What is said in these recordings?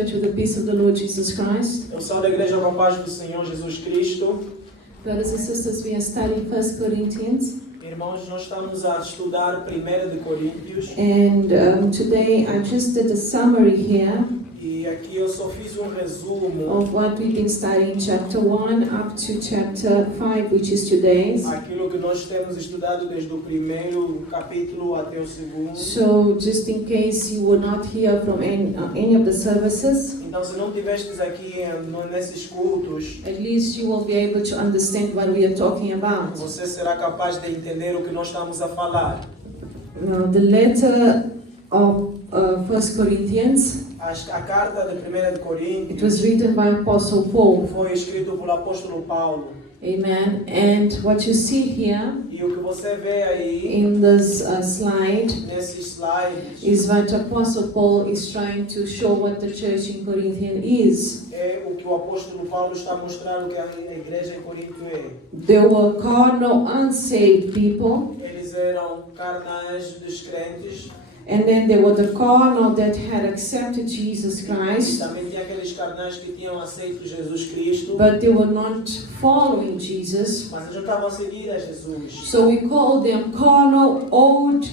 church with the peace of the Lord Jesus Christ. Eu sou da igreja com a paz do Senhor Jesus Cristo. Brothers and sisters, we are studying 1 Corinthians. Irmãos, nós estamos a estudar 1 de Coríntios. And today I just did a summary here E aqui eu só fiz resumo of what we've been studying, chapter 1 up to chapter 5, which is today's. aquilo que nós temos estudado desde o primeiro capítulo até o segundo. So just in case you were not here from any of the services, Então, se não estivestes aqui nesses cultos, at least you will be able to understand what we are talking about. você será capaz de entender o que nós estamos a falar. The letter of 1 Corinthians, A carta de 1 de it Coríntios was written by Apostle Paul. foi escrito pelo apóstolo Paulo. Amen. And what you see here E o que você vê aí in this slide nesses slides is what Apostle Paul is trying to show what the church in Corinthian is. é o que o apóstolo Paulo está mostrando que a igreja em Corinto é. There were carnal, unsaved people, Eles eram carnais descrentes. and then there were the carnal that had accepted Jesus E Christ, também tinha aqueles carnais que tinham aceito Jesus Cristo, but they were not following Jesus. mas eles não estavam a seguir a Jesus. So we call them carnal, old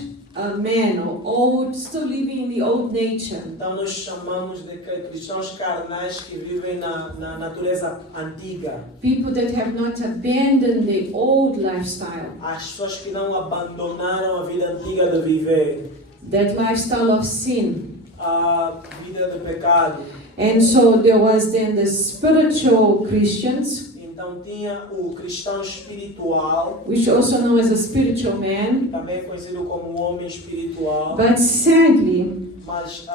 men, or old, still living in the old nature. Então nós chamamos de cristãos carnais que vivem na natureza antiga. People that have not abandoned their old lifestyle, As pessoas que não abandonaram a vida antiga de viver, that lifestyle of sin. a vida de pecado. And so there was then the spiritual Christians, Então tinha o cristão espiritual, which also known as a spiritual man. também conhecido como homem espiritual, But sadly, mas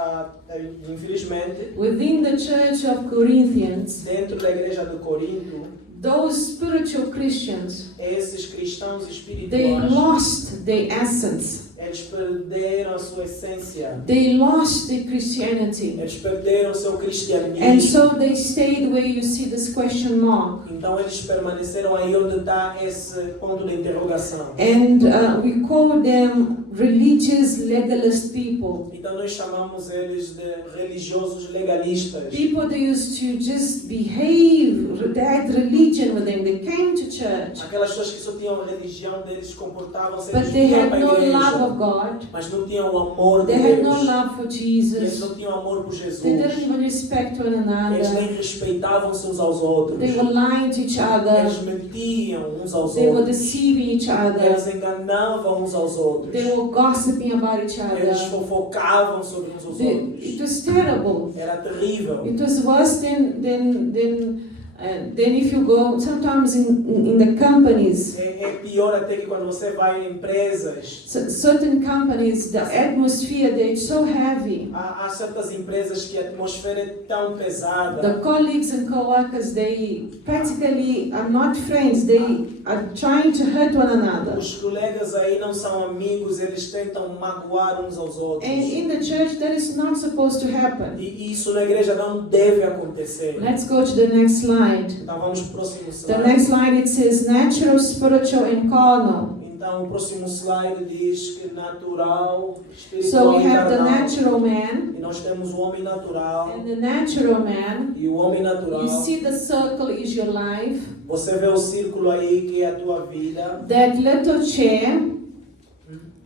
infelizmente within the church of Corinthians, dentro da igreja de Corinto, those spiritual Christians, esses cristãos they espirituais, lost their essence. eles perderam a sua essência, They lost their Christianity. eles perderam o seu And cristianismo. so they stayed where you see this question mark. Então eles permaneceram aí onde está esse ponto de interrogação. And we call them religious legalist people. Então nós chamamos eles de religiosos legalistas. People that used to just behave, they had religion with them, they came to church, Aquelas pessoas que só tinham religião deles comportavam-se, but eles they iam had para a no love igreja, of God, mas não tinham o amor de they had no Deus. love for Eles Jesus, não tinham amor por Jesus. they didn't even respect one Eles another, nem respeitavam-se uns aos outros. they were lying to each other, Eles mentiam uns aos they were outros. deceiving each other, Eles enganavam uns aos outros. they were gossiping about each Eles other. fofocavam sobre uns aos It outros. was terrible. Era terrível. It was worse than if you go sometimes in the companies. É pior até que quando você vai em empresas. Certain companies, the atmosphere, they're so heavy. Há certas empresas que a atmosfera é tão pesada. The colleagues and co-workers, they practically are not friends. They are trying to hurt one another. Os colegas aí não são amigos, eles tentam magoar uns aos outros. And in the church, that is not supposed to happen. E isso na igreja não deve acontecer. Let's go to the next slide. Então vamos para o próximo The slide. next slide, it says natural, spiritual, and carnal. Então o próximo slide diz que natural, So espiritual we e have the carnal. natural man. E nós temos o homem natural. And the natural man, E o homem natural. you see the circle is your life. Você vê o círculo aí que é a tua vida. That little chair,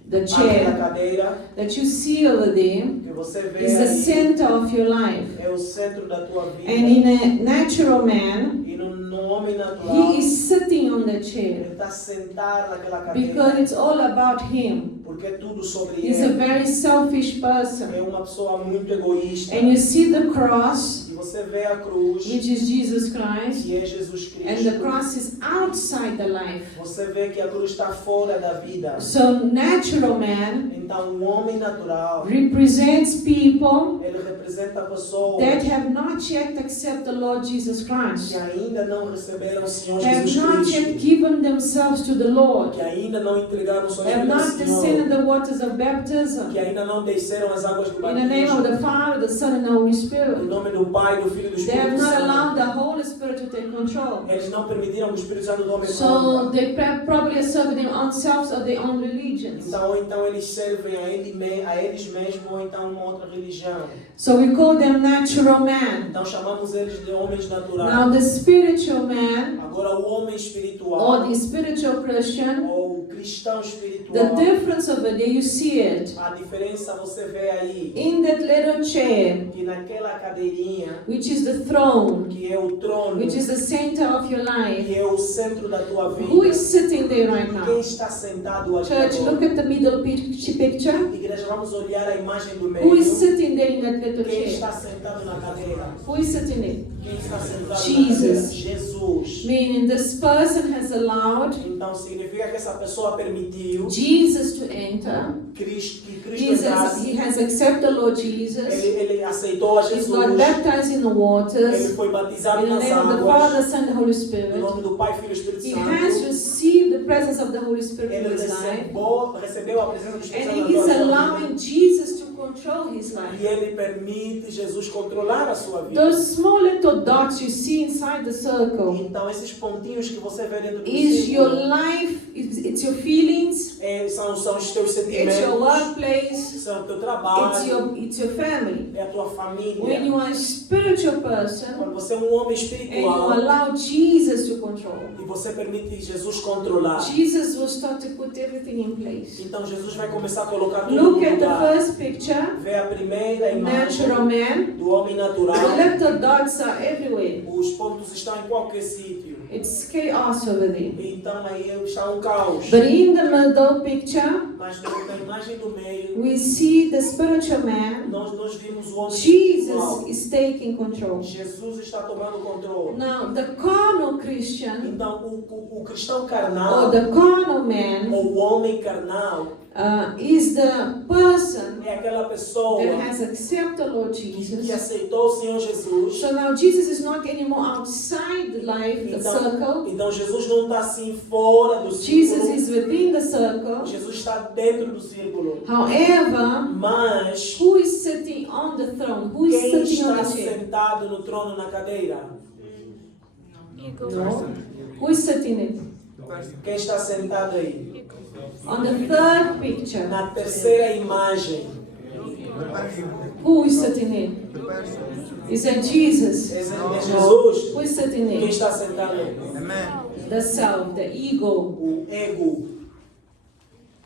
the Aquela chair cadeira that you see over there, que você vê is the aí center of your life. é o centro da tua vida. And in a natural man, E no homem natural, he is sitting on the ele chair está sentado naquela because cadeira. it's all about him. Porque é tudo sobre He's a ele. very selfish person. É uma pessoa muito egoísta. And you see the cross, E você vê a cruz, which is Jesus Christ, que é Jesus and the Cristo. cross is outside the life. Você vê que a cruz está fora da vida. So natural man Então o homem natural, represents people ele representa pessoas that have not yet accepted the Lord Jesus que Christ, ainda não receberam o Senhor have Jesus not yet Cristo. given themselves to the Lord, Que ainda não entregaram sua have vida ao not Senhor. descended the waters of baptism. Que ainda não desceram as águas do In the name of batismo. the Father, the Son, and the Holy Em Spirit. nome do Pai, do o Filho e do They have Espírito not Santo. allowed the Holy Spirit to take control. Eles não permitiram que o Espírito Santo tome So conta. they probably are serving their own selves or their own religions. Então eles servem a eles mesmos ou então uma outra religião. So we call them natural man. Então chamamos eles de homens naturais. Now the spiritual man Agora o homem or espiritual the spiritual Christian, ou o cristão the espiritual, difference of it, you see it. a diferença você vê aí, In that little chair, que naquela cadeirinha, which is the throne, que é o trono, which is the center of your life, que é o centro da tua who vida, is sitting there right quem now? está sentado aqui Church, agora? look at the middle picture. Igreja, vamos olhar a imagem do Who is meio. sitting there in that little Quem chair? está sentado na cadeira? Who is sitting there? Quem está sentado Jesus. na cadeira? Jesus. Meaning this person has allowed Então significa que essa pessoa permitiu Jesus to enter. que Cristo entrasse. He has accepted the Lord Jesus. Ele aceitou a He Jesus. got baptized in the Ele waters. foi batizado In the nas name of the águas. Father, Son, and the Holy Em Spirit. nome do Pai, Filho e Espírito He Santo. has received the presence of the Holy Spirit in Ele his life. recebeu a presença do Espírito And Santo he na is sua vida. allowing Jesus to control his life. E ele permite Jesus controlar a sua vida. Those small little dots you see inside the circle Então esses pontinhos que você vê dentro do is your círculo life, it's your feelings, são os teus it's your sentimentos, workplace, são o teu trabalho, it's your family. é a tua família. When you are a spiritual person Quando você é um homem and you espiritual allow Jesus to control, e você permite Jesus controlar, Jesus will start to put everything in place. então Jesus vai começar a colocar tudo Look no at the lugar. first picture, Vê a primeira imagem natural man. do homem natural. The little dots are everywhere. Os pontos estão em qualquer sítio. It's chaos over there. Então aí está um caos. But in the middle picture, Mas na imagem do meio, we see the spiritual man. nós vimos o homem Jesus espiritual. is taking control. Jesus está tomando controle. Now, the carnal Christian Então o cristão or carnal, the carnal man ou o homem carnal, is the person é aquela pessoa that has accepted the Lord que Jesus. aceitou o Senhor Jesus. So now Jesus is not anymore outside the life, the circle. Então Jesus não está assim fora do Jesus círculo. is within the circle. Jesus está dentro do círculo. However, Mas who is sitting on the throne? Who is quem sitting on está the chair? sentado no trono, na cadeira? No. Who is sitting it? Quem está sentado aí? On the third picture, Na terceira imagem. who is sitting it? Is that Jesus? É Jesus. Who is sitting Quem it? está sentado aí? The self, the ego O ego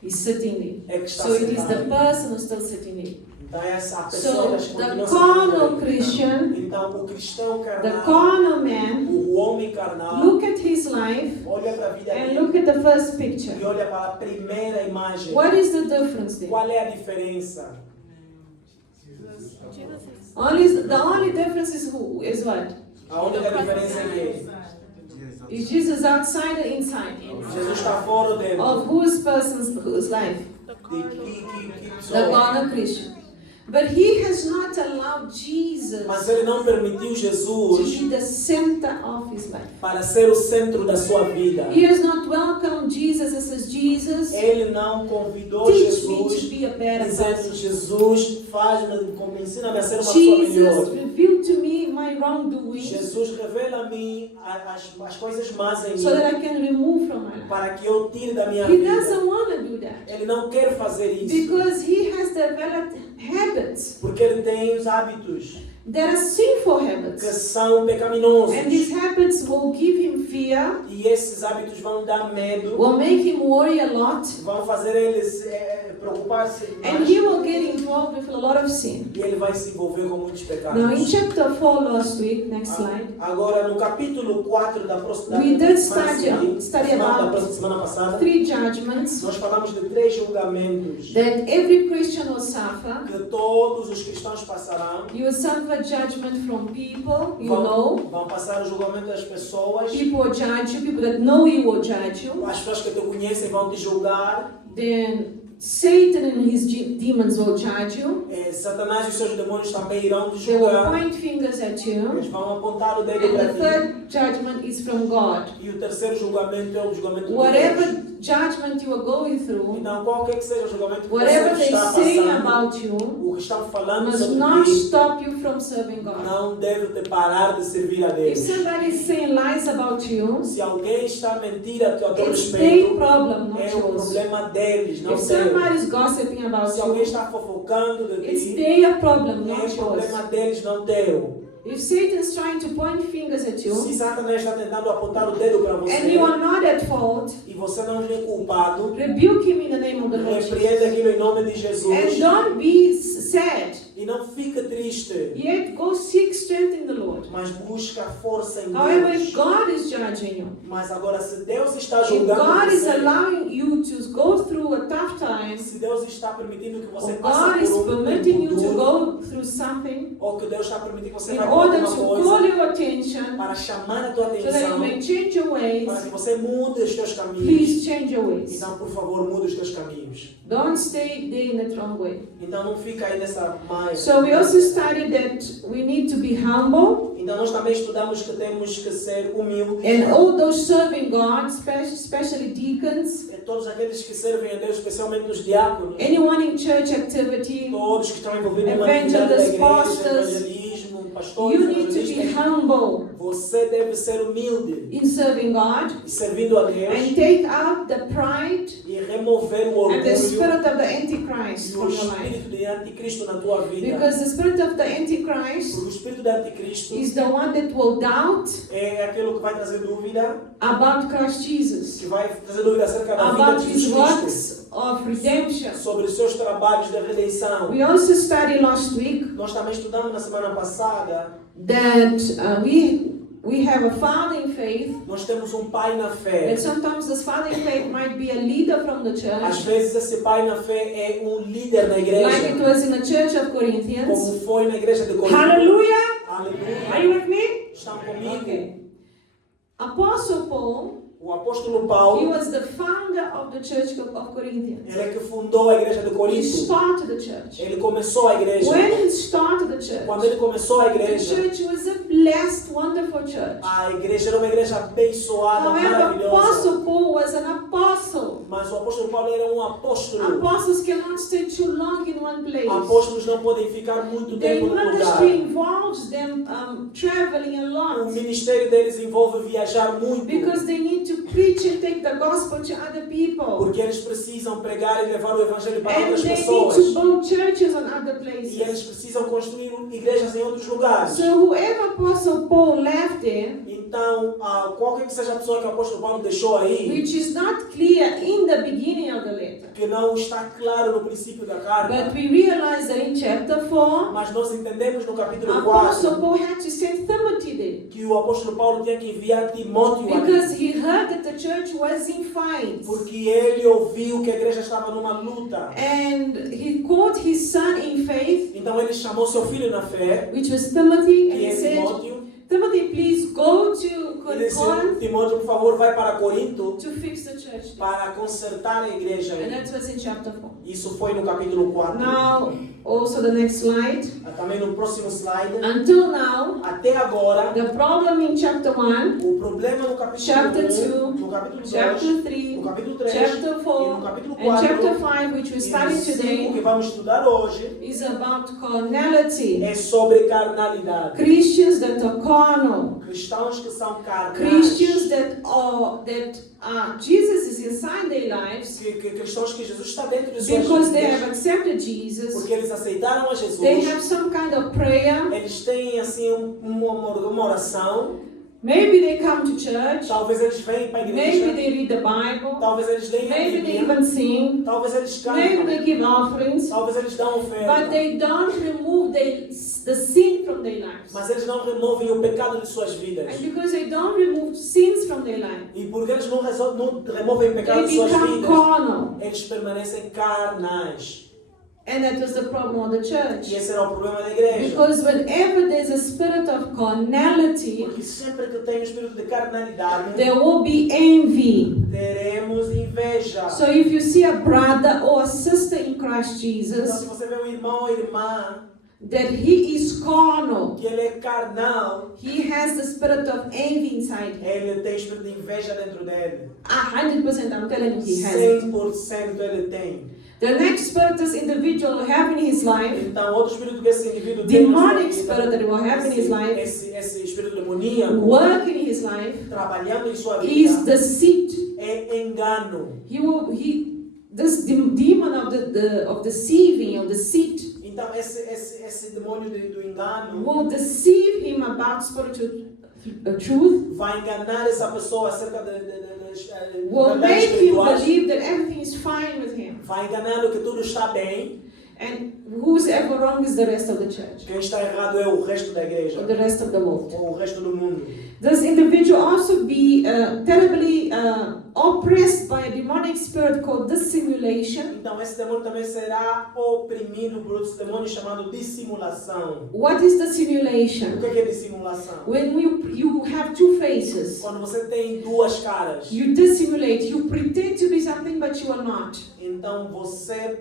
is sitting it. é que está So it is the sentado. person who's still sitting it. Então essa So pessoa que the continua carnal sentado aí. Christian, Então o cristão the carnal, carnal man, o homem carnal, look at his life olha para a vida and dele look at the first e picture. olha para a primeira imagem. What is the difference there? Qual é a diferença? The only difference is who? Is what? A única diferença é que Is Jesus outside or inside? Jesus está fora dentro. Of whose life? De que The pessoa. carnal Christian. But he has not allowed Jesus Mas ele não permitiu to Jesus be the center of his life. para ser o centro da sua vida. He has not welcomed Jesus and says, Jesus, Ele não convidou teach me Jesus to be a better dizendo: person. Jesus, ensina-me a ser uma pessoa Jesus, melhor. reveal to me my wrongdoing Jesus, revela a mim as coisas más em so that mim I can remove from my life. para que eu tire da minha He vida. doesn't want to do that Ele não quer fazer isso because he has developed habits porque ele tem os hábitos that are sinful que habits. são pecaminosos. And these habits will give him fear, E esses hábitos vão dar medo, will make him worry a lot, vão fazer ele preocupar-se and mais, he will get involved with a lot of sin. e ele vai se envolver com muitos pecados. Now in chapter 4 last week, next slide, Agora, no capítulo 4 da próxima we did semana study about semana passada, 3 judgments nós falamos de 3 julgamentos that every Christian will suffer. que todos os cristãos passarão. You will suffer judgment from people you know. Vão passar o julgamento das pessoas. People will judge you, people that know you will judge you. As pessoas que te conhecem vão te julgar. Then Satan and his demons will judge you. Satanás e os seus demônios também irão te They will julgar. point fingers at you. Eles vão apontar o dedo And para the ti. third judgment is from God. E o terceiro julgamento é o julgamento de Deus. Whatever judgment you are going through, Então, qualquer que seja o julgamento que whatever você they está say passando, about you, o que estão falando must sobre not ti, stop you from serving God. não deve te parar de servir a If Deus. somebody is saying lies about you, Se alguém está a mentir a teu it's their respeito, problem, not é o yours. problema deles, não If teu. somebody is gossiping about Se alguém you, está fofocando de it's ti, their problem, é not yours. problema deles, não teu. If Satan is trying to point fingers at Se you, Satanás está tentando apontar o dedo para and você you are not at fault, e você não é culpado, rebuke him in the name of the Lord repreenda Jesus. aquilo em nome de And Jesus don't be sad, e não fique triste, yet go seek strength in the Lord. mas busca força em However, Deus. if God is judging you, Mas agora, se Deus está if julgando God is você, allowing you to go through a tough time, se Deus está permitindo que você or passe God is por permitting you tempo to duro, go through something ou que Deus está permitindo que você in vá por order alguma to coisa call your attention para chamar a tua so that you atenção, may change your ways, para que você mude os teus caminhos. please change your ways. Então, por favor, mude os teus caminhos. Don't stay there in the wrong way. Então, não fica aí nessa mais. So we also studied that we need to be humble, Então, nós também estudamos que temos que ser humildes. and all those serving God, especially deacons, E todos aqueles que servem a Deus, especialmente os diáconos, anyone in church activity, todos que estão envolvidos numa atividade da evangelists, igreja, pastors, evangelismo, pastores, you need to be evangelistas, humble você deve ser humilde in serving God e servindo a and Deus take out the pride e remover o and the orgulho spirit of the Antichrist e o from your life. espírito de anticristo na tua vida. Because the spirit of the Antichrist Porque o espírito de anticristo is the one that will doubt é aquilo que vai trazer dúvida, about Christ Jesus, que vai trazer dúvida acerca da vida about de his Jesus Cristo, works of redemption. sobre os seus trabalhos de redenção. We also studied last week Nós também estudamos na semana passada, that we have a father in faith, nós temos um pai na fé. and sometimes this father in faith might be a leader from the Às church, vezes esse pai na fé é um líder na like it igreja, was in the church of Corinthians. como foi na igreja de Corinto. Hallelujah! Are Aleluia. you with me? Estão comigo. Okay. Apostle Paul, O apóstolo he Paulo, was the founder of the church of Corinthians. ele é que fundou a igreja de He Corinto. started the church. Ele começou a igreja. When he started the church, Quando ele começou a the igreja, church was a blessed, wonderful church. a igreja era uma igreja abençoada, However, maravilhosa. Apostle Paul was an apostle. Mas o apóstolo Paulo era um apóstolo. Apostles cannot stay too long in one place. Apóstolos não podem ficar muito Their tempo no lugar. ministry involves them traveling a O lot ministério deles envolve viajar muito. because they need to preach and take the gospel to other people. Porque eles precisam pregar e levar o evangelho para And outras they need pessoas. to build churches on other E eles places. precisam construir igrejas em outros lugares. So whoever Apostle Paul left there, Então, qualquer que seja a pessoa que o apóstolo Paulo deixou aí, which is not clear in the beginning of the letter, que não está claro no princípio da but carta, we realize that in chapter 4, mas nós entendemos no capítulo Apostle 4 Paul had to send Timothy there que o apóstolo Paulo tinha que enviar Timóteo ali. because he heard that the church was in fights. Porque ele ouviu que a igreja estava numa luta. And he called his son in faith, Então ele chamou seu filho na fé, which was Timothy, and que he é said, Timóteo. Timothy, please go to Ele disse, Corinth Timóteo, por favor, vai para Corinto to fix the church. para consertar a igreja. And that was in chapter 4. Isso foi no capítulo 4. Now, also the next slide. Também no próximo slide. Until now, Até agora, the problem in chapter 1, o problema no capítulo Chapter 1, 2, no capítulo 2, chapter 3, no capítulo 3 chapter e no 4, capítulo and 4 chapter 5, which we're e studying no 5 today, que vamos estudar hoje is about carnality. é sobre carnalidade. Christians that are carnal. Cristãos que são carnais. Christians that Jesus is inside their lives Que cristãos que Jesus está dentro de suas because they have vidas. accepted Jesus. Porque eles aceitaram a Jesus. They have some kind of prayer. Eles têm assim uma oração. Maybe they come to church. Talvez eles venham para a Maybe igreja. they read the Bible. Talvez eles leiam a Maybe they Bíblia. even sing. Talvez eles Maybe cantem. they give offerings. Talvez eles dão But oferta. they don't remove the sin from their lives. Mas eles não removem o pecado de suas vidas. And because they don't remove sins from their life, E porque eles não removem o pecado they de suas become vidas, carnal. eles permanecem carnais. And that was the problem of the E church. esse era o problema da igreja. Because whenever there's a spirit of carnality, Porque sempre que tem o espírito de carnalidade, there will be envy. teremos inveja. So if you see a brother or a sister in Christ Então, Jesus, se você vê um irmão ou irmã that he is carnal. que ele é carnal, He has the spirit of envy inside him. ele tem espírito de inveja dentro dele. 100%, I'm telling you, he has it. 100% ele tem. The next spirit this individual will have in his life, Então, outro espírito que esse indivíduo tem, demonic spirit that will have in his life, esse espírito demoníaco, work in his life, trabalhando em sua is vida, deceit. é engano. This demon of deceiving, of deceit, Então, esse demônio do engano will deceive him about spiritual truth, vai enganar essa pessoa acerca das will verdades make him espirituais, believe that everything is fine with him, vai enganá-lo que tudo está bem, and who's ever wrong is the rest of the church, quem está errado é o resto da igreja, or the rest of the world. ou o resto do mundo. This individual also be terribly oppressed by a demonic spirit called dissimulation. Então, esse demônio também será oprimido por esse demônio chamado dissimulação. What is O dissimulation? que é dissimulação? When you have two faces, Quando você tem duas caras, you dissimulate, you pretend to be something but you are not. então você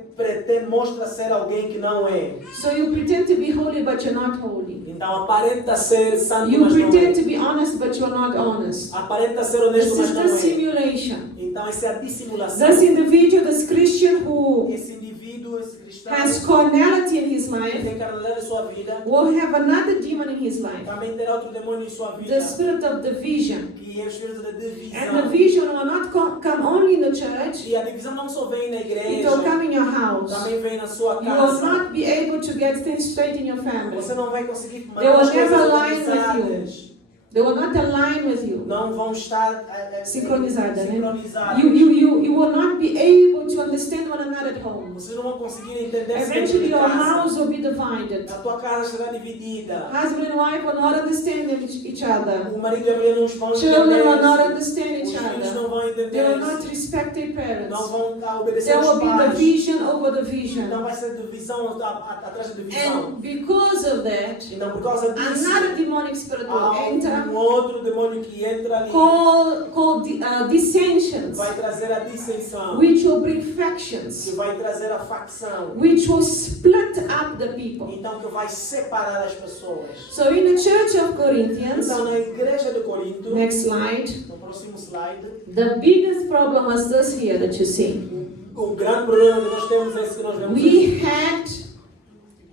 mostra ser alguém que não é. So you pretend to be holy but you're not holy. Então aparenta ser santo, You mas não pretend é. to be honest but you're not honest. Aparenta ser This honesto, is mas não é. dissimulation. Então essa é a dissimulação. This individual, this Christian who Esse indivíduo, esse cristão, has carnality in his que life, tem carnalidade em sua vida, will have another demon in his life. também terá outro demônio em sua vida, The spirit of division. que é o espírito da And the divisão. vision will not come only in the church, E a divisão não só vem na it igreja, will come in your house. também vem na sua You will casa. not be able to get things straight in your family. Você não vai conseguir They manter will as coisas never align with organizadas. They will not align with you. Não vão estar Sincronizadas, né? sincronizadas. You will not be able to understand one another at home. Vocês não vão conseguir entender Eventually dentro your de casa. house will be divided. A tua casa será dividida. Husband and wife will not understand each other. O marido e a mulher não vão Children will not entender. understand Os each filhos other. não vão They entender. will not respect their Não parents. vão obedecer There aos will be pais. division over division. Então vai ser divisão atrás de divisão. And because of that, Então por causa disso, another demonic spirit will há enter outro demônio que entra ali. called dissensions, Vai trazer a dissensão. which will bring Que factions, vai trazer a facção. which will split up the people. Então que vai separar as pessoas. So in the church of Corinthians, Então na igreja de Corinto, next slide, no próximo slide, the biggest problem was this here that you see. o grande problema que nós temos é esse que nós vemos aqui. We had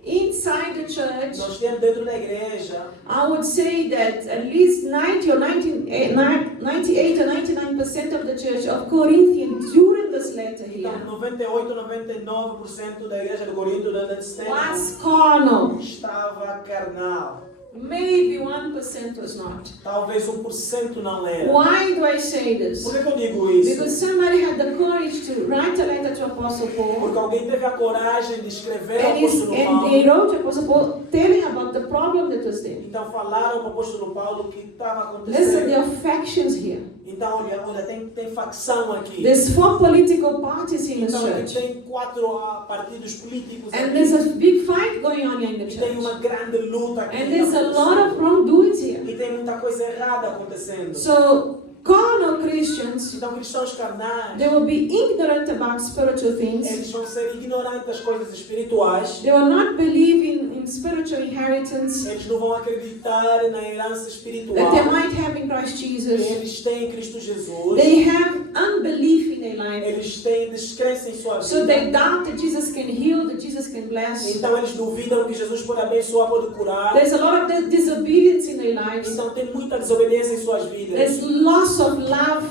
inside the church, Nós temos dentro da igreja, I would say that at least 90 or 98 or 99% of the church of Corinthians during this letter então here 98, 99% da igreja de Corinto nesse tempo was carnal. estava carnal. Maybe 1% was not. Talvez 1% não era. Why do I say this? Por que eu digo isso? Because somebody had the courage to write a letter to Apostle Paul. Porque alguém teve a coragem de escrever ao And apóstolo they Paulo. wrote to Apostle Paul telling about the problem that was there. Então falaram para o apóstolo Paulo o que estava Listen, there acontecendo. are factions here. Então olha, tem facção aqui. There's 4 political parties in this Então aqui church. tem 4 partidos políticos And aqui. there's a big fight going on here in the E tem church. uma grande luta aqui. And there's a lot of wrongdoings here. E tem muita coisa errada acontecendo. So, carnal Christians, Então cristãos carnais, they will be ignorant about spiritual things. eles vão ser ignorantes das coisas espirituais. They will not believe in spiritual inheritance Eles não vão acreditar na herança that espiritual they might have in Christ que Jesus. eles têm em Cristo Jesus. They have unbelief in their life. Eles têm descrença em sua So they vida. doubt that Jesus can heal, that Jesus can bless. Então eles duvidam que Jesus pode abençoar, pode curar. There's a lot of disobedience in their lives. Então tem muita desobediência em suas vidas. There's loss of love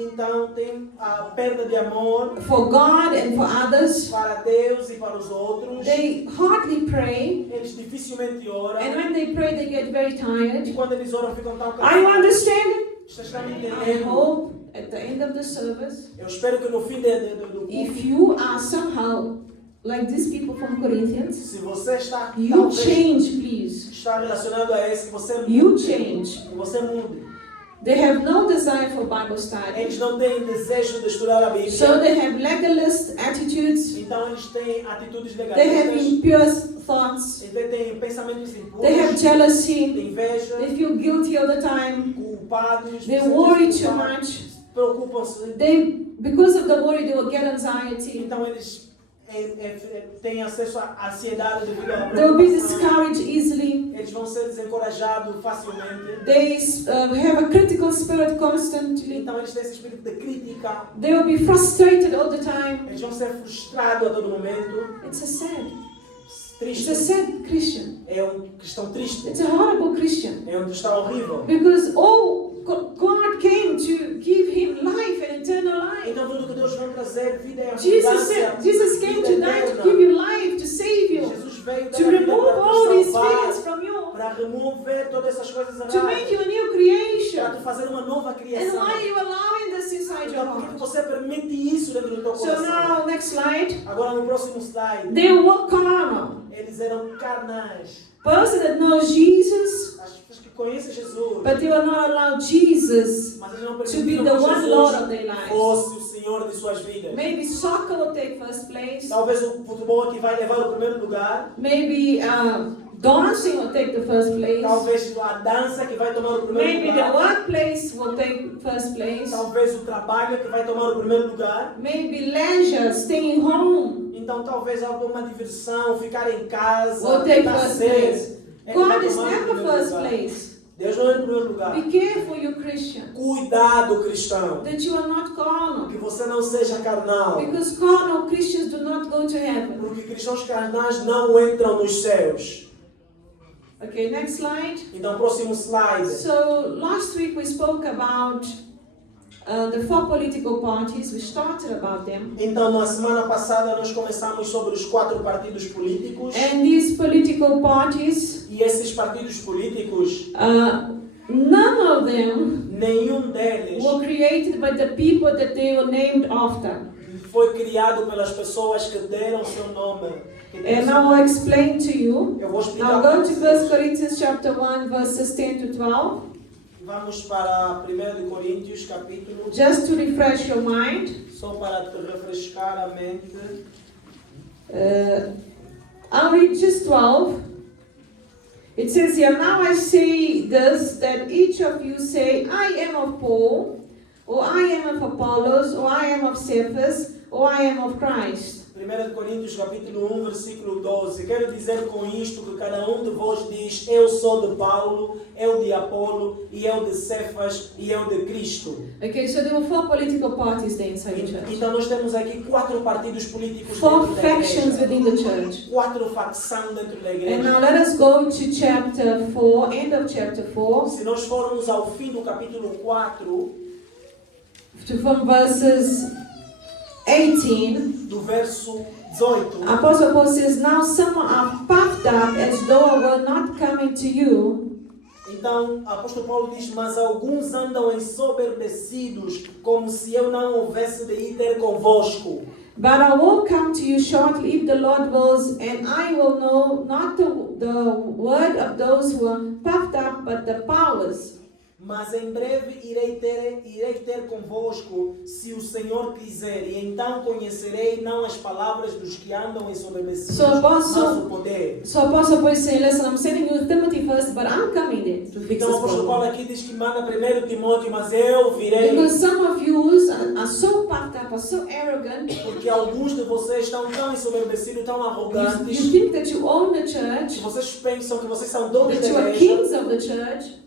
Então tem a perda de amor for God and for others. para Deus e para os outros. They hardly pray. Eles dificilmente oram. And when they pray, they get very E tired. quando eles oram ficam tão Are you cansados. understanding? Vocês estão me I entendendo? hope at the end of the service, Eu espero que no fim do if culto, you are somehow like these people from Corinthians, se você está you talvez change, please. está relacionado a esse, que você You mude. change. Que você mude. They have no desire for Bible study. Eles não têm desejo de estudar a Bíblia. So they have legalist attitudes. Então eles têm atitudes They have legalistas. impure thoughts. Eles têm pensamentos They have impuros. jealousy. Têm inveja. They feel guilty all the time. Culpados. They se sentem worry too culpados, much. Preocupam-se. Because of the worry, they will get anxiety. Então eles têm acesso à ansiedade devido à They will be preocupação. discouraged easily. Eles vão ser desencorajados facilmente. They have a critical spirit constantly. Então eles têm esse espírito de crítica. They will be frustrated all the time. Eles vão ser frustrados a todo momento. It's a sad. It's Triste. a sad Christian. É cristão triste. It's a horrible Christian. É cristão horrível. Because God came to give him life and eternal life. Então tudo que Deus veio trazer, vida e Jesus abundância. came vida to die to eterna. give you life, to save you, Jesus veio to dar a vida remove para all te these salvar, fears from you, para remover todas essas coisas to erradas, make you a new para creation. te fazer uma nova And criação. why are you allowing this inside your Então por que heart? você permite isso dentro do teu So coração? now, next slide. Agora no próximo slide, They were carnal. eles eram carnais. Person that knows Jesus, As pessoas que conhecem Jesus, but they were not allowed Jesus mas eles não to be permitiram the que one Lord of Jesus their lives. fosse o Senhor de suas vidas. Maybe soccer will take first place. Talvez o futebol aqui vai levar o primeiro lugar. Maybe dancing will take the first place. Talvez a dança que vai tomar o primeiro Maybe the lugar. workplace will take first place. Talvez o trabalho que vai tomar o primeiro lugar. Maybe leisure, staying home, Então talvez alguma diversão, ficar em casa, will take first lazer. place. É que vai God is tomar o never primeiro first lugar. place. Deus não é o primeiro lugar. Be careful, you Christian, Cuidado, cristão, that you are not carnal. que você não seja carnal. Because carnal Christians do not go to heaven. Porque cristãos carnais não entram nos céus. Okay, next slide. Então, próximo slide. So last week we spoke about the four political parties. We started about them. Então, na semana passada nós começamos sobre os 4 partidos políticos. And these political parties, E esses partidos políticos, none of them nenhum deles were created by the people that they were named after. foi criado pelas pessoas que deram seu nome. And I will explain to you. Eu vou explicar Now para go to 1 vocês. Corinthians chapter 1 verses 10 to 12. Vamos para 1 de Coríntios, capítulo, Just to refresh your mind. só para te refrescar a mente. I'll read just 12. It says here, now I say this, that each of you say, I am of Paul, or I am of Apollos, or I am of Cephas, or I am of Christ. 1 de Coríntios, capítulo 1, versículo 12. Quero dizer com isto que cada um de vós diz, eu sou de Paulo, eu de Apolo, e eu de Cefas, e eu de Cristo. Okay, so there were 4 political parties there inside the church. Então nós temos aqui 4 partidos políticos 4 dentro da factions igreja. within the church. 4 facções dentro da And igreja. now let us go to chapter 4, end of chapter 4, Se nós formos ao fim do capítulo 4, from verses 18. do verso 18, Apostle Paul says, now some are puffed up as though I were not coming to you. então, o apóstolo Paulo diz, mas alguns andam ensoberbecidos, como se eu não houvesse de ir ter convosco. But I will come to you shortly if the Lord wills, and I will know not the word of those who are puffed up, but the powers. Mas em breve irei ter convosco, se o Senhor quiser, e então conhecerei não as palavras dos que andam ensoberbecidos, mas o poder. So Apostle Paul is saying, listen, I'm sending you Timothy first, but I'm coming there to fix Então o this apóstolo Paulo problem. aqui diz que manda primeiro Timóteo, mas eu virei. Because some of you are so puffed up, are so arrogant, Porque alguns de vocês estão tão ensoberbecidos, tão you arrogantes, think that you own the que church, vocês pensam que vocês são donos that da you are igreja, kings of the church.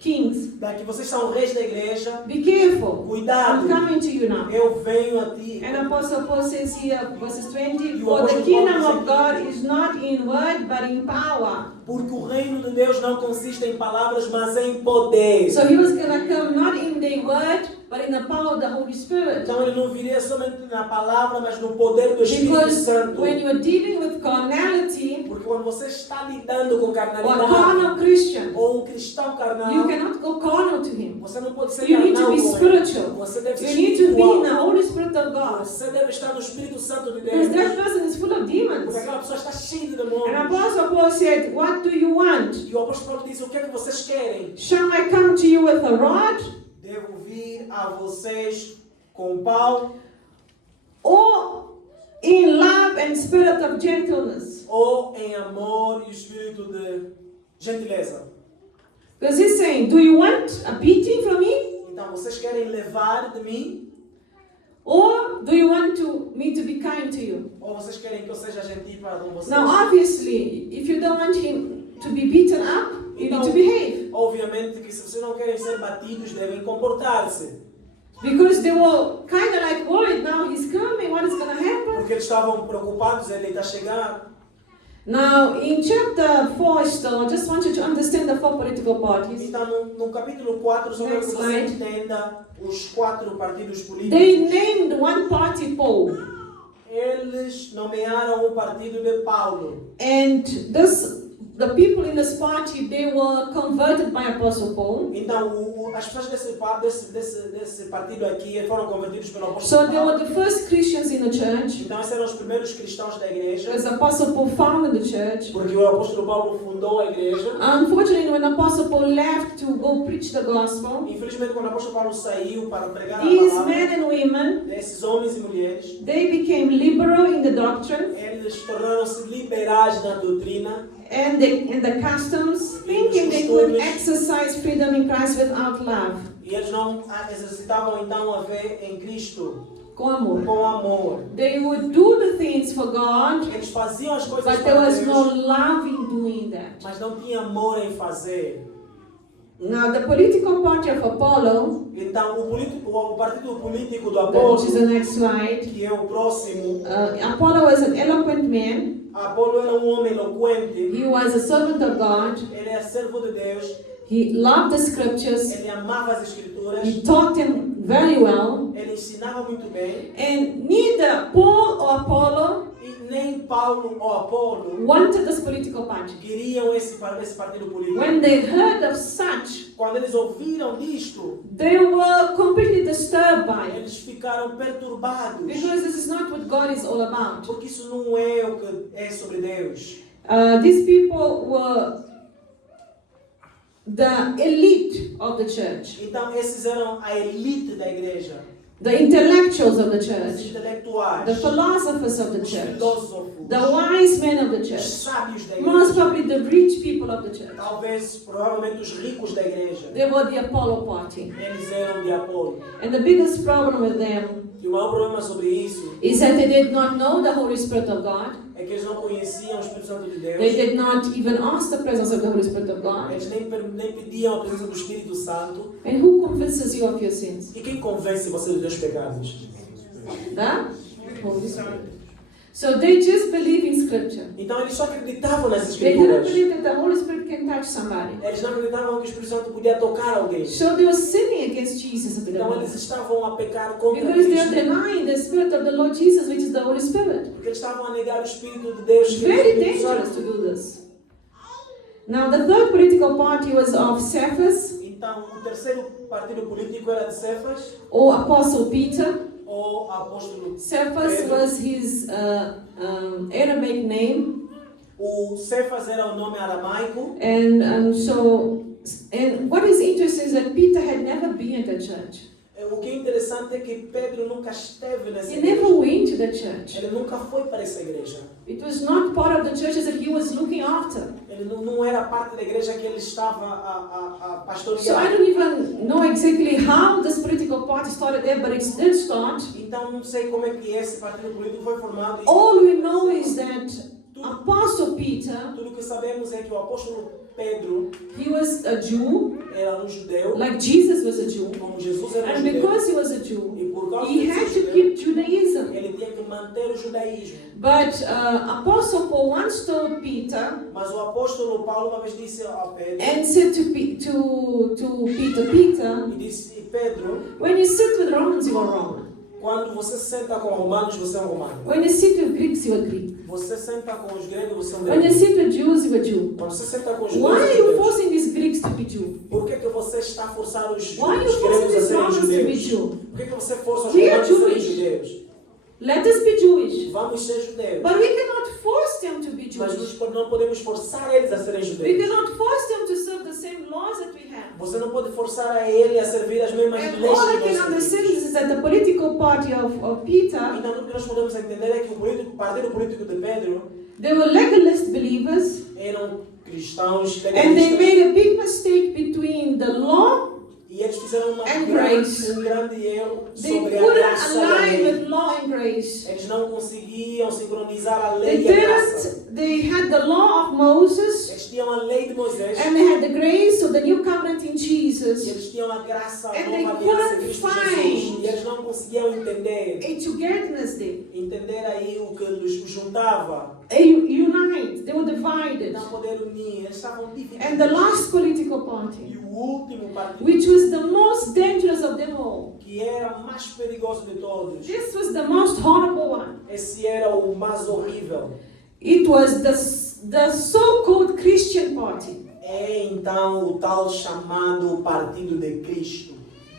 Kings. que vocês são reis da igreja. Be careful. Cuidado, I'm coming to you now. eu venho a ti. And Apostle Paul says here, verses 20, You for the Apostle kingdom Paul of God is not in word, but in power. Porque o reino de Deus não consiste em palavras, mas em poder. So he was going to come not in the word, but in the power of the Holy Spirit. Então ele não viria somente na palavra, mas no poder do Espírito Because Santo. when you are dealing with carnality, Porque quando você está lidando com or a carnalidade, carnal Christian, ou um cristão carnal, you cannot go carnal to him. você não pode ser You need to carnal be com ele. spiritual. Você deve ser You need to be in the espiritual. Holy Spirit of God. Você deve estar no Espírito Santo de Because Deus. that person is full of demons. Porque aquela pessoa está cheia de And demônios. Apostle Paul said, what do you want? E o apóstolo Paulo diz, o que é que vocês querem? Shall I come to you with a rod? Devo vir a vocês com pau Or in love and spirit of gentleness? ou em amor e espírito de gentileza? Because he's saying, do you want a beating from me? Então, vocês querem levar de mim? Or do you want me to be kind to you? Ou vocês querem que eu seja gentil para com vocês? Now, obviously, if you don't want him to be beaten up, you need to behave. Obviamente que se vocês não querem ser batidos, devem comportar-se. Because they were kind of like worried, now he's coming, what is going to happen? Porque eles estavam preocupados, ele está chegando. Now, in chapter 4 still, I just want you to understand the 4 political parties. Então, no capítulo 4, só quero que Next você slide. entenda os 4 partidos políticos. They named one party Paul. Eles nomearam o partido de Paulo. And the people in this party, they were converted by Apostle Paul. Então, as pessoas desse partido aqui foram convertidos pelo apóstolo So they Paulo. were the first Christians in the church. Então, esses eram os primeiros cristãos da igreja. Because Apostle Paul founded the church. Porque o apóstolo Paulo fundou a igreja. Unfortunately, when Apostle Paul left to go preach the gospel, Infelizmente, quando o apóstolo Paulo saiu para pregar a these palavra, men and women, esses homens e mulheres, they became liberal in the doctrine eles tornaram-se liberais na doutrina and the customs, thinking they could exercise freedom in Christ without love. e eles não exercitavam então a fé em Cristo Com amor. com amor. They would do the things for God, Eles faziam as coisas but there para was Deus, no love in doing that. mas não tinha amor em fazer. Now, the political party of Apollo, Então, o partido político do which is the Apolo, next slide, que é o próximo, Apollo was an eloquent man. Apolo era um homem eloquente, He was a servant of God. ele é servo de Deus, He loved the scriptures. ele amava as escrituras, He taught them very well. ele ensinava muito bem, And neither Paul or Apollo e nem Paulo ou Apolo wanted this political party. queriam esse partido político. When they heard of such, Quando eles ouviram disto, they were completely disturbed by it. eles ficaram perturbados, Because this is not what God is all about. porque isso não é o que é sobre Deus. These people were the elite of the church, Então, esses eram a elite da igreja, the intellectuals of the os church, intelectuais, the philosophers of the os church, filósofos, the wise men of the os church, sábios da most igreja, probably the rich people of the church. talvez, provavelmente, os ricos da igreja. They were the Apollo party. Eles eram de Apolo. And the biggest problem with them E o maior problema sobre isso is that they did not know the Holy Spirit of God. é que eles não conheciam o Espírito Santo de They Deus. did not even ask the presence of the Holy Spirit of God. Eles nem pediam a presença do Espírito Santo. And who convinces you of your sins? E quem convence você dos seus pecados? The Holy Spirit. So they just believe in Scripture. Então eles só acreditavam nas They didn't Escrituras. believe that the Holy Spirit can touch somebody. Eles não acreditavam que o Espírito Santo podia tocar alguém. So they were sinning against Jesus at the Então eles moment. estavam a pecar contra Because they are Cristo. denying the Spirit of the Lord Jesus, which is the Holy Spirit. Porque eles estavam a negar o Espírito de Deus. It's que é o very Espírito dangerous to Santo. do this. Now, the third political party was of Cephas, Então o terceiro partido político era de Cefas, or Apostle Peter. ou apóstolo Cephas Pedro. was his Aramaic name, O Cefas era o nome aramaico. and what is interesting is that Peter had never been at the church. O que é interessante é que Pedro nunca esteve nessa He igreja. never went to the church. Ele nunca foi para essa igreja. It was not part of the churches that he was looking after. Ele não era parte da igreja que ele estava a So I pastorear. don't even know exactly how this political party started there, but it did start. Então não sei como é que esse partido político foi formado. All we know is that Apostle Peter, Tudo que sabemos é que o apóstolo Pedro he was a Jew, era um judeu, like Jesus was a Jew. como Jesus era um And judeu. because he was a Jew, E por causa he de had ser to judeu, keep Judaism. ele tinha que manter o judaísmo. But Apostle Paul once told Peter Mas o apóstolo Paulo uma vez disse a Pedro, and said to Peter, e disse, e Pedro, when you sit with Romans, you are Roman. quando você senta com romanos, você é um romano. When you sit with Greeks, you are Greek. Você senta com os gregos, você é um When you grego. sit with Jews, you are Jew. Quando você senta com os Why are you judeus, forcing these Greeks to be Jew? por que você está forçando os Why are you gregos forcing a these serem Romans to be judeus? Jew? Por que você força os We are romanos a serem Jewish. judeus? Let us be Jewish. Vamos ser judeus. But we cannot force them to be Mas Jewish. não podemos forçar eles a serem We judeus. cannot force them to serve the same laws that we have. Você não pode forçar a ele a servir as mesmas And leis all I que can nós understand servimos. is that the political party of Peter, Então, o que nós podemos entender é que o partido político de Pedro they were legalist believers, eram cristãos and they legalistas made a big mistake between the law e eles fizeram and grace. grande erro They sobre a couldn't graça e a align lei. with law and grace. Eles não conseguiam sincronizar a They lei e a graça. didn't. They had the law of Moses, Eles tinham a lei de Moisés and they had the grace of the new covenant in e Jesus. eles tinham a graça, a And they nova aliança em couldn't Cristo find Jesus. E eles não conseguiam entender. A togetherness there. Entender aí o que os juntava. Unite. They were divided. Não poder unir. Eles estavam divididos. And the last political E party, o último partido, which was the most dangerous of them all. que era o mais perigoso de todos. This was the most horrible one. Esse era o mais horrível. It was the so-called Christian party, É então o tal chamado Partido de Cristo,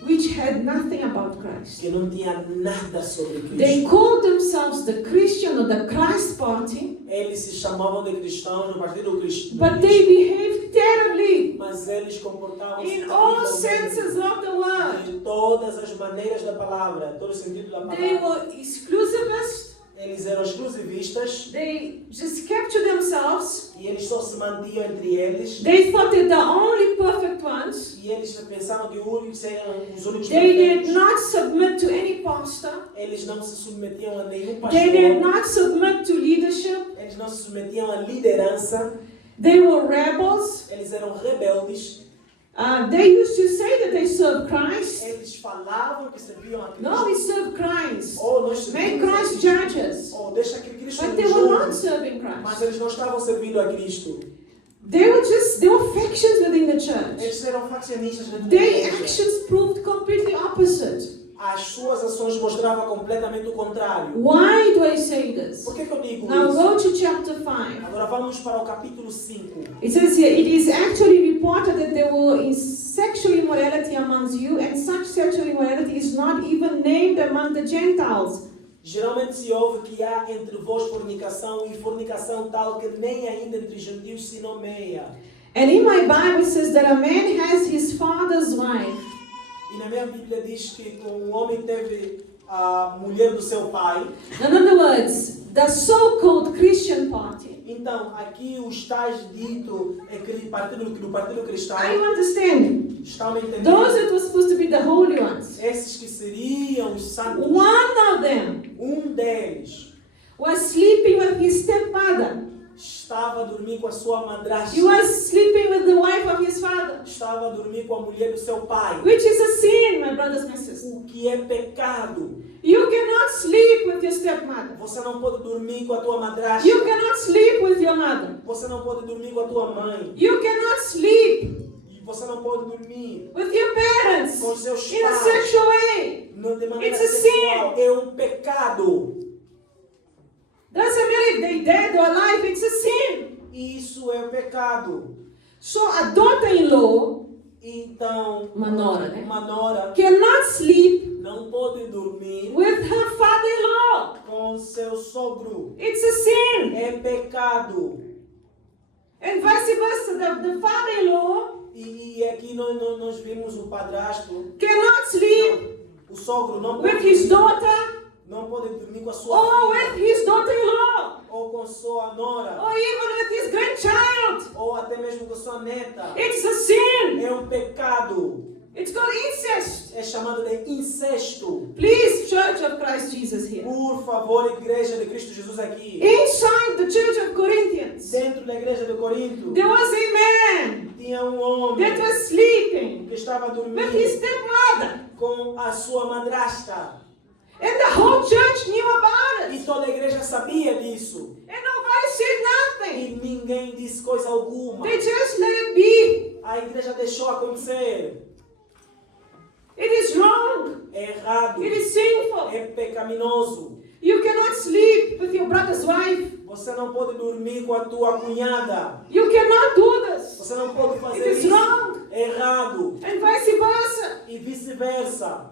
which had nothing about Christ. que não tinha nada sobre They Cristo. called themselves the Christian or the Christ party, Eles se chamavam de cristãos no Partido Cristo. but they behaved terribly Mas eles comportavam-se in all terrivelmente. senses of the word. De todas as maneiras da palavra, todo o sentido da They palavra. were exclusivist. Eles eram exclusivistas They just kept to themselves. e eles só se mantinham entre eles. They thought they're the only perfect ones. E eles pensavam que os únicos eram os únicos They did perfeitos. not submit to any pastor. Eles não se submetiam a nenhum They did pastor. not submit to leadership. Eles não se submetiam à liderança. They were rebels. Eles eram rebeldes. They used to say that they serve Christ. Eles falavam que serviam a Cristo. No, we serve Christ. Ou nós Make servimos a Christ Cristo. judges. Ou deixa que Cristo But they nos were not julgue. serving Mas Christ. eles não estavam servindo a Cristo. They were factions within the church. Eles eram faccionistas dentro da Their igreja. actions proved completely opposite. As suas ações mostravam completamente o contrário. Why do I say this? Por que eu digo Now isso? go to chapter 5. Agora vamos para o capítulo 5. It says here, it is actually reported that there were sexual immorality amongst you, and such sexual immorality is not even named among the Gentiles. Geralmente se ouve que há entre vós fornicação e fornicação tal que nem ainda entre gentios se nomeia. And in my Bible it says that a man has his father's wife. E na minha Bíblia diz que um homem teve a mulher do seu pai. In other words, the so-called Christian party. Então, aqui o tais dito do Partido Cristão. Are you understanding? Estão entendendo? Those that were supposed to be the holy ones. Esses que seriam os santos. One of them Deles was sleeping with his stepmother. estava a dormir com a sua madrasta. He was sleeping with the wife of his father. Estava a dormir com a mulher do seu pai. Which is a sin, my brothers and sisters. O que é pecado. You cannot sleep with your stepmother. Você não pode dormir com a tua madrasta. You cannot sleep with your mother. Você não pode dormir com a tua mãe. You cannot sleep E você não pode dormir with your parents com seus in a pais. sexual way. De maneira It's a sexual. É um pecado. Doesn't matter if they're dead or alive, it's a sin. Isso é pecado. So a daughter-in-law, Então, uma nora, né? uma nora cannot sleep não pode dormir with her father-in-law. com seu sogro. It's a sin. É pecado. And vice versa, the father-in-law E aqui nós vimos o padrasto. cannot sleep O sogro não with pode, his daughter não pode dormir com a sua or filha. with his daughter-in-law Ou com sua nora. or even with his grandchild. Ou até mesmo com sua neta. It's a sin. É um pecado. It's called incest. É chamado de incesto. Please, Church of Christ Jesus here. Por favor, Igreja de Cristo Jesus aqui. Inside the Church of Corinthians, Dentro da Igreja de Corinto, there was a man tinha um homem that was sleeping que estava with dormindo his stepmother. com a sua madrasta. And the whole church knew about E it. toda a igreja sabia disso. And nobody said nothing. E ninguém disse coisa alguma. They just let it be. A igreja deixou acontecer. It is wrong. É errado. It is sinful. É pecaminoso. You cannot sleep with your brother's wife. Você não pode dormir com a tua cunhada. You cannot do this. Você não pode fazer It is isso. wrong. É errado. And vice versa. E vice-versa.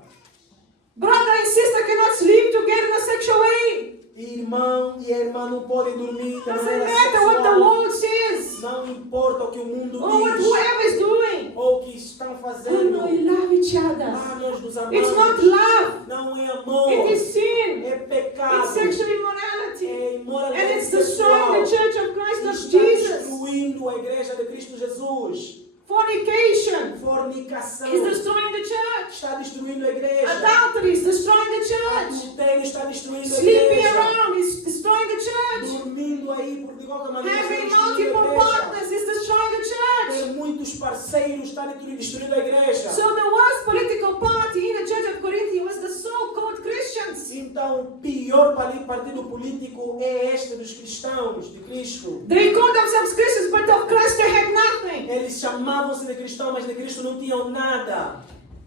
Brother and sister cannot sleep together in a sexual way. Irmão e irmã não podem dormir de Doesn't maneira matter what the sexual. world says Não importa o que o mundo or what diz. whoever is doing. Ou o que estão Oh fazendo. no, we love each other. Nós nos amamos. It's not love. Não é amor. It is sin. É pecado. It's sexual immorality. É imoralidade And it's sexual. destroying the Church of Christ of Está Jesus. destruindo a igreja de Cristo Jesus. Fornication Fornicação is destroying the church. está destruindo a igreja. Adultery is destroying the church. Adultério está destruindo a Sleeping igreja. around is destroying the church. Dormindo aí por de qualquer maneira está Having destruindo a multiple igreja. partners is destroying the church. Ter muitos parceiros está destruindo a igreja. So the worst political party in the church of Corinth was the so-called Christians. Então, o pior partido político é este dos cristãos, de Cristo. They called themselves Christians, but of Christ they had nothing. Eles chamavam-se de cristãos, mas de Cristo não tinham nada.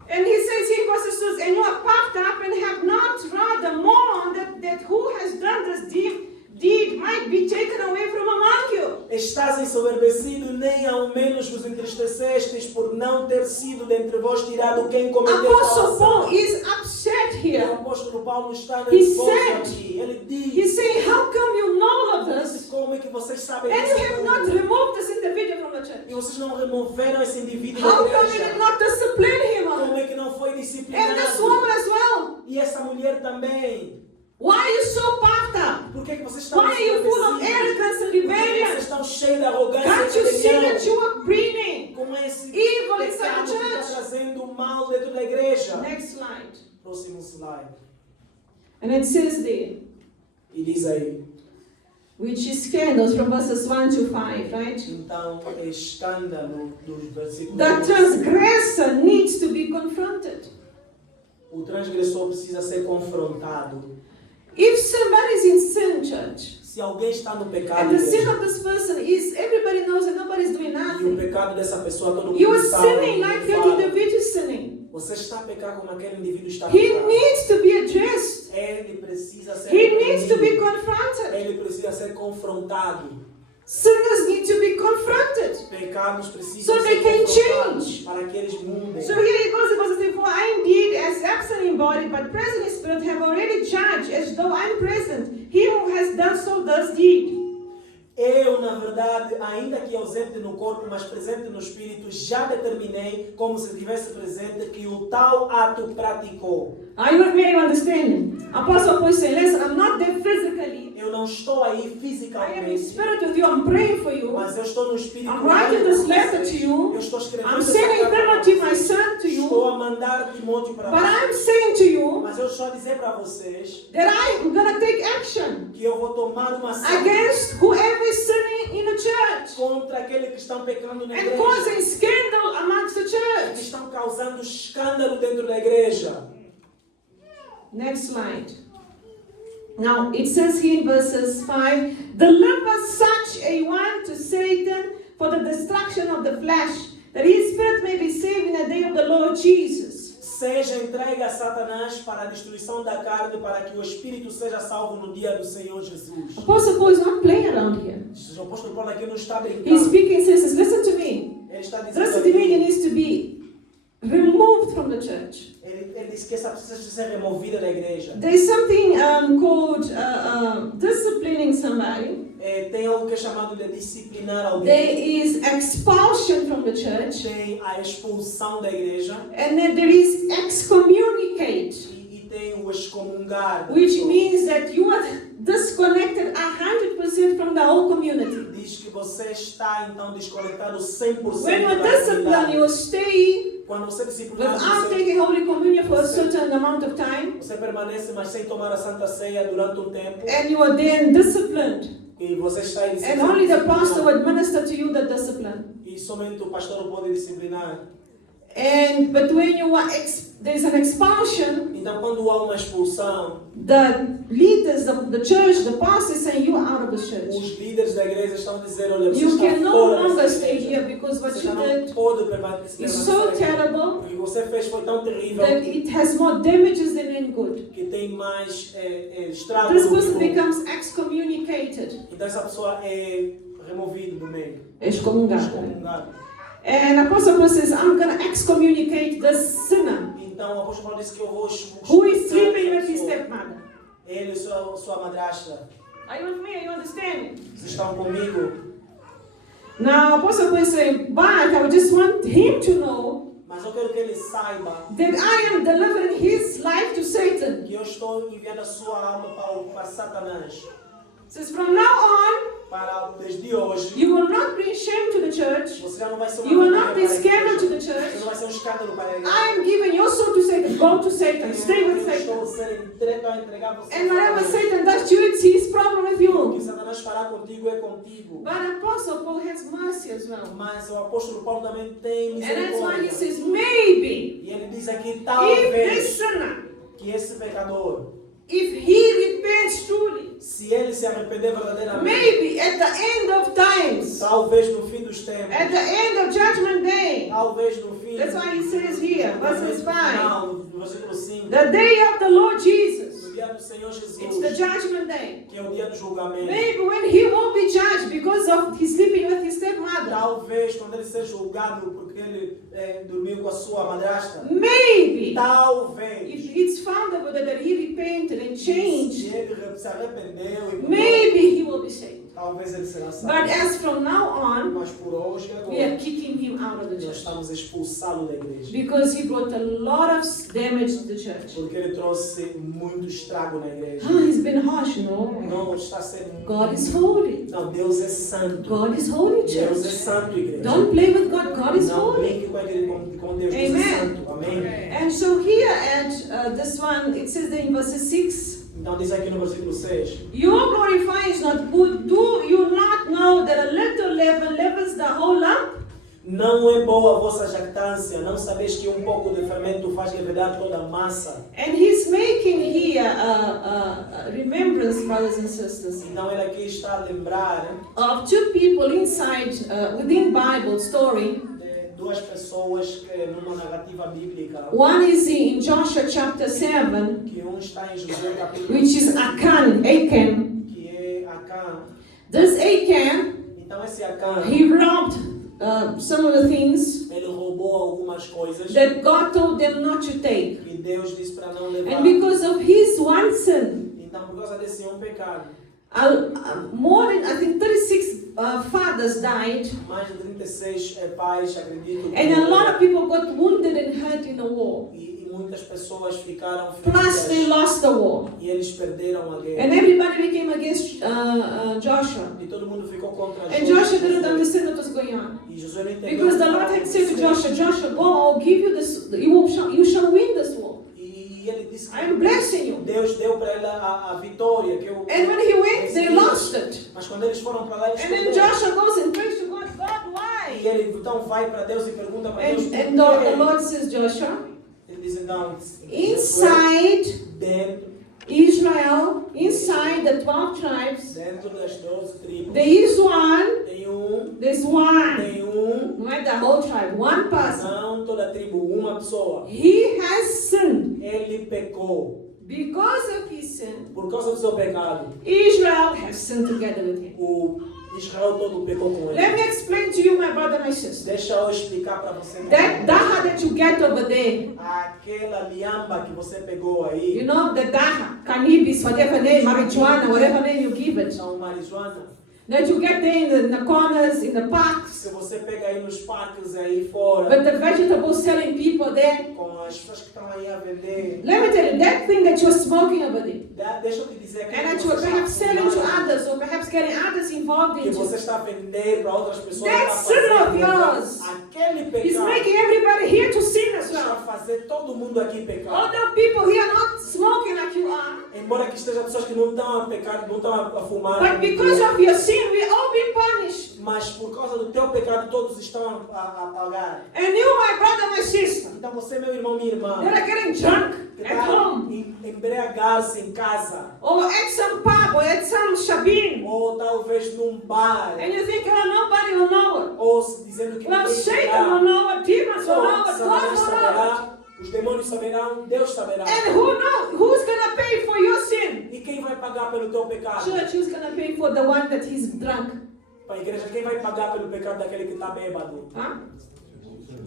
And he says here in verse 2, and you are puffed up and have not rather mourned that who has done this deed might be taken away from among you. Estás ensoberbecido, nem ao menos vos entristecestes por não ter sido dentre vós tirado quem cometeu a Apostle Paul ação. is upset O here. apóstolo Paulo está He nervoso said- aqui. Ele diz, He's saying, how come you know all of this como é que vocês sabem and you disso have tudo? not removed this individual from the church? E vocês não removeram esse indivíduo How da come you did igreja? not discipline him? Como é que não foi And this disciplinado? woman as well. E essa mulher também. Why are you so puffed up? Por que é que vocês estão Why are you full of ensoberbecidos? arrogance and Por que rebellion? vocês estão cheios de arrogância Can't e you see rebelião? that you are breathing Com esse evil inside pecado the que está church? trazendo mal dentro da igreja. Next slide. Próximo slide. And it says there, E diz aí, which is scandals from verses 1 to 5, right? então, é escândalo dos versículos. The transgressor needs to be confronted. O transgressor precisa ser confrontado. If somebody is in sin, church, Se alguém está no pecado, and the sin igreja, of this person is everybody knows that nobody is doing e o nothing, pecado dessa pessoa todo you mundo are sabe, sinning like that fala. individual is sinning. Você está a pecar como aquele indivíduo está a He pecar. needs to be addressed. Ele precisa ser He needs to be repreendido. confronted. Ele precisa ser confrontado. Sinners need to be confronted. Pecados precisam So ser they can confrontados change. para que eles mudem. So here it goes in verse 4, I indeed, as absent in body, but present in spirit, have already judged, as though I'm present. He who has done so does deed. Eu, na verdade, ainda que ausente no corpo, mas presente no espírito, já determinei, como se estivesse presente, que o tal ato praticou. Are you with me? Are you understanding? Apostle Paul is saying, listen, I'm not there physically. Eu não estou aí I am in fisicamente, spirit with you. I'm praying for you. mas eu estou no espírito. I'm writing this letter to you. Eu estou escrevendo I'm essa sending carta para Timothy, my vocês. son, to Estou you. a mandar Timóteo para But vocês. I'm saying to you Mas eu estou a dizer para vocês that I'm going to take action que eu vou tomar uma ação against whoever is sinning in the church contra aqueles que estão pecando na and igreja, causing scandal amongst the que church. estão causando escândalo dentro da igreja. Next slide. Now it says here in verses 5, deliver such a one to Satan for the destruction of the flesh, that his spirit may be saved in the day of the Lord Jesus. Seja entregue a Satanás para a destruição da carne, para que o espírito seja salvo no dia do Senhor Jesus. Apostle Paul is not playing around here. O apóstolo Paulo aqui não está He's brincando. speaking, he says, listen to me. Ele está dizendo This dominion aqui, needs to be removed from the church. ele diz que essa precisa ser removida da igreja. There's something called disciplining somebody. Tem algo que é chamado de disciplinar alguém. There is expulsion from the church. Tem a expulsão da igreja And then there is excommunicate, e tem o excomungar. da which pessoa. means that you are disconnected 100% from the whole community. Diz que você está então desconectado 100% When you da discipline, comunidade. you will stay Quando você disciplinar, without você, taking Holy Communion for a certain amount of time, você permanece, mas sem tomar a Santa Ceia durante um tempo. and you are then disciplined. E você está em And only the pastor will administer to you the discipline. E somente o pastor pode disciplinar. But when you are there's an expulsion, Então, quando há uma expulsão, the leaders of the church, the pastor, is saying you are out of the church. os líderes da igreja estão a dizer: olha, você You está can no fora longer dessa stay igreja. here because what Você you já não did pode permanecer is so aqui. terrible O que você fez foi tão terrível that it has more damages than any good. que tem mais estrago This do que person bom. becomes excommunicated. Então, essa pessoa é removida do meio. Excomungado. Excomungada. And Apostle Paul says, I'm going to excommunicate the sinner Então, o apóstolo Paulo disse que eu vou who is sleeping with his expulsar stepmother. ele e sua madrasta. Are you with me? Are you understanding? Vocês estão comigo? Now, Apostle Paul is saying, but I would just want him to know Mas eu quero que ele saiba that I am delivering his life to Satan. que eu estou enviando a sua alma para Satanás. Says from now on, Para desde hoje, you will not bring shame to the church. você já não vai ser uma You will vergonha not be para a scandal to igreja. the Você church. não vai ser um escândalo para a igreja. I am giving your soul to go to Satan. Stay with Eu estou Satan. a ser entregue a entregar você. And whatever Satan does to you, it's his problem with O que you. Satanás fará contigo é contigo. But Apostle Paul has mercy as well. Mas o apóstolo Paulo também tem And that's why he misericórdia. says, maybe, E ele diz aqui, if this talvez, sinner, que esse pecador, if he repents truly, se ele se arrepender verdadeiramente, maybe at the end of times, talvez no fim dos tempos, at the end of judgment day, talvez no fim, that's why he says here, verses 5, final, no versículo 5, the day of the Lord Jesus, no dia do Senhor Jesus, it's the judgment day. que é o dia do julgamento. Maybe when he won't be judged because of his sleeping with his stepmother. Talvez quando ele ser julgado porque ele dormiu com a sua madrasta, Maybe talvez, if it's found out that he repented and changed, se ele se arrependeu e mudou, maybe he will be saved. talvez ele será But salvo. as from now on, Mas por hoje e we are agora, kicking him out of the nós church estamos a expulsá-lo da igreja. because he brought a lot of damage to the church. Porque ele trouxe muito estrago na igreja. He's been harsh, no. Não está sendo. God is holy. Não, Deus é santo. God is holy, Deus é church. santo, igreja. Don't play with God. God is Não holy. brinque com a igreja, com Deus. Deus é Amen. santo. Amém. And so here at this one, it says there in verse 6, Então diz aqui no versículo 6. your glorifying is not good. Do you not know that a little leaven leavens the whole lump? Não é boa a vossa jactância. Não sabeis que pouco de fermento faz levedar toda a massa. And he's making here a remembrance, brothers and sisters, Então ele aqui está a lembrar of two people inside, within Bible story. de duas pessoas que numa narrativa bíblica. One is in Joshua chapter 7, Que está em Josué capítulo which is 7, Achan. que é Acã. This Achan, Então esse Acã, he robbed some of the things ele roubou algumas coisas that God told them not to take. e Deus disse para não levar. And because of his one sin, Então por causa desse pecado, more than, I think, 36 fathers died. mais de 36 pais, acredito, que And a lot of morreram. people got wounded and hurt in the war. E muitas pessoas ficaram Plus, they feridas lost the war. e eles perderam a guerra. And everybody became against Joshua. E todo mundo ficou contra And Joshua didn't understand what was going on. E Josué não entendeu. Because the Lord had said to Joshua, Joshua, go, I'll give you this, you shall win this war. E ele disse que I'm blessing you. Deus deu para ele a vitória. Que eu, And when he went, they lost it. Mas quando eles foram para lá, eles And then perderam. Joshua goes and prays to God, God, why? E ele então vai para Deus e pergunta para Deus. And por the quê? Lord says, Joshua, Ele diz então, inside dentro Israel, inside the 12 tribes, das 12 tribos, there is one, there's one, tem not the whole tribe, one person. não toda tribo, uma pessoa. He has sinned. Ele pecou. Because of his sin, Por causa do seu pecado, Israel has sinned together with him. o Israel todo pecou com ele. Let me explain to you, my brother, my sister. Deixa eu explicar para você. That daha that you get over there, Aquela liamba que você pegou aí, you know, the daha, cannabis, whatever name, marijuana, whatever name you give it, são marijuana. that you get there in the corners, in the parks, Se você pega aí nos parques aí fora, with the vegetables selling people there. com as pessoas que estão aí a vender, Let me tell you, that thing that you're smoking over there, deixa eu te dizer que and that você you're está perhaps selling to fumando, others, or perhaps getting others involved que você into, está a vender para outras pessoas, That está sin of fazendo, yours aquele is pecado making everybody here to sin as está a well. fazer todo mundo aqui pecar. Although people here are not smoking like you are, Embora que estejam pessoas que não estão a pecar, não estão a fumar, but because of your sin, we all been punished. mas por causa do teu pecado todos estão a pagar. And you, my brother, my sister, Então você, meu irmão, minha irmã, that are getting drunk que at está home, embriagar-se em casa, or at some pub, or at some shabin, ou talvez num bar, and you think, oh, nobody will know it. ou se dizendo que Well, ninguém Satan saberá. will know it, demons will Só know it, God Satanás will know saberá, os demônios saberão, Deus saberá. it. And who knows? Who's going to pay for your sin? E quem vai pagar pelo teu pecado? Church, who's going to pay for the one that he's drunk? Para a igreja, quem vai pagar pelo pecado daquele que está bêbado? Huh?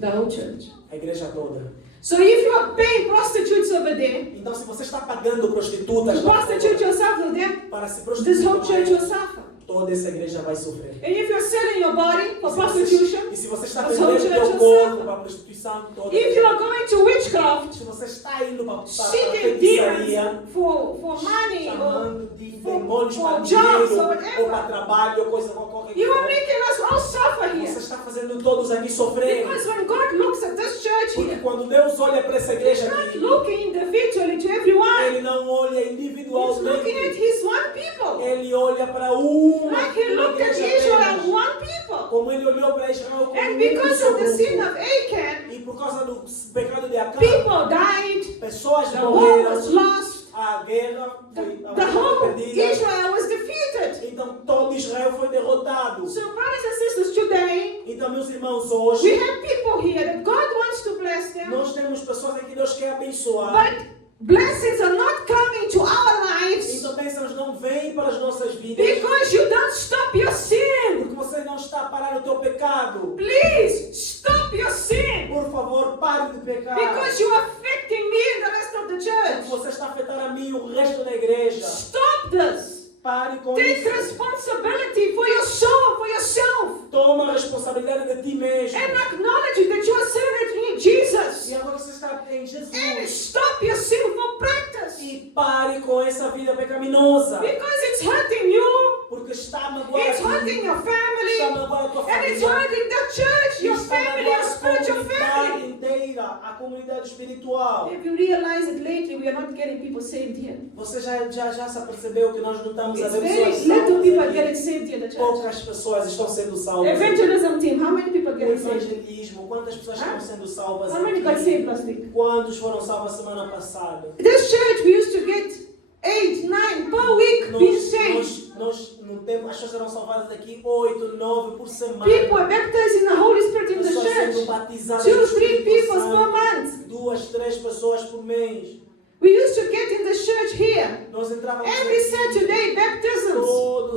The whole church. A igreja toda. So if you are paying prostitutes over there, Então, se você está pagando prostitutas to lá prostitute fora yourself with them, para se this whole prostituir, church will suffer. toda essa igreja vai sofrer. And if you're selling your body for E se você prostitution, está this whole vendendo church teu will corpo suffer. para a prostituição, toda If you are going to witchcraft, se você está indo para a seeking feitiçaria, demons for money, or chamando de for demônios para jobs, dinheiro, or whatever. ou para trabalho, ou coisa qualquer you are coisa. making us all suffer Você here. está fazendo todos aqui sofrer. Because when God looks at this church Porque here, quando Deus olha para essa igreja not aqui, looking individually to everyone. Ele não olha He's looking at individualmente. his one people. Ele olha para uma Like he looked at igreja Israel apenas. as one people. Como ele olhou para Israel como And um because só of the sin grupo. of Achan, E por causa do pecado de Acã, people died, pessoas the war morreram, was lost, a guerra foi the whole perdida. Israel was defeated. Então todo Israel foi derrotado. So brothers and sisters, today, Então, meus irmãos, we hoje have people here that God wants to bless them, nós temos pessoas aqui que Deus quer abençoar. but blessings are not coming to our lives Então bênçãos não vêm para as nossas vidas. because you don't stop your sin. Porque você não está a parar o teu pecado. Please stop your sin Por favor, pare de pecar. because you are affecting me and the rest of the Porque church. você está a afetar a mim e o resto da igreja. Stop this. Pare com Take isso. responsibility for your soul, for yourself, Toma a responsabilidade de ti mesmo. and acknowledge that you are serving in Jesus. E agora você está em And Jesus. stop your sinful practice E pare com essa vida pecaminosa. because it's hurting you, Porque está a magoar it's a hurting ti. your Está a family, magoar a tua and it's família. hurting the church, E your está a family, magoar your a spiritual comunidade family. inteira, a comunidade espiritual. Have you realized that lately we are not getting people saved here? Você já se apercebeu que nós não estamos a It's ver very pessoas little salvas people aqui? getting saved here at the church. Poucas pessoas estão sendo salvas. Evangelism team, how many people O getting saved? evangelismo, quantas pessoas estão sendo salvas How many got aqui? saved last week? Quantos foram salvos a semana passada? This church, we used to get 8, 9 per week being saved. Nós não temos, as pessoas eram salvadas aqui 8, 9 por semana. People are baptized in the Holy Spirit in the Pessoas sendo church. batizadas 2, no 3 Espírito people Santo. per month. 2, 3 pessoas por mês. We used to get in the church here Nós entrávamos every aqui Saturday baptisms todo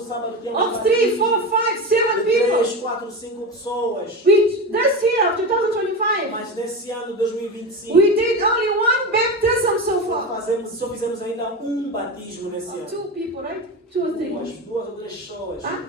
sábado tínhamos of 3, 4, 5, 7 people. 3, 4, 5 pessoas. This year of 2025, Mas nesse ano 2025 we did only one baptism so far. só fizemos ainda um batismo nesse Of ano. 2 people, right? 2 or 3. Duas ou três pessoas. Huh?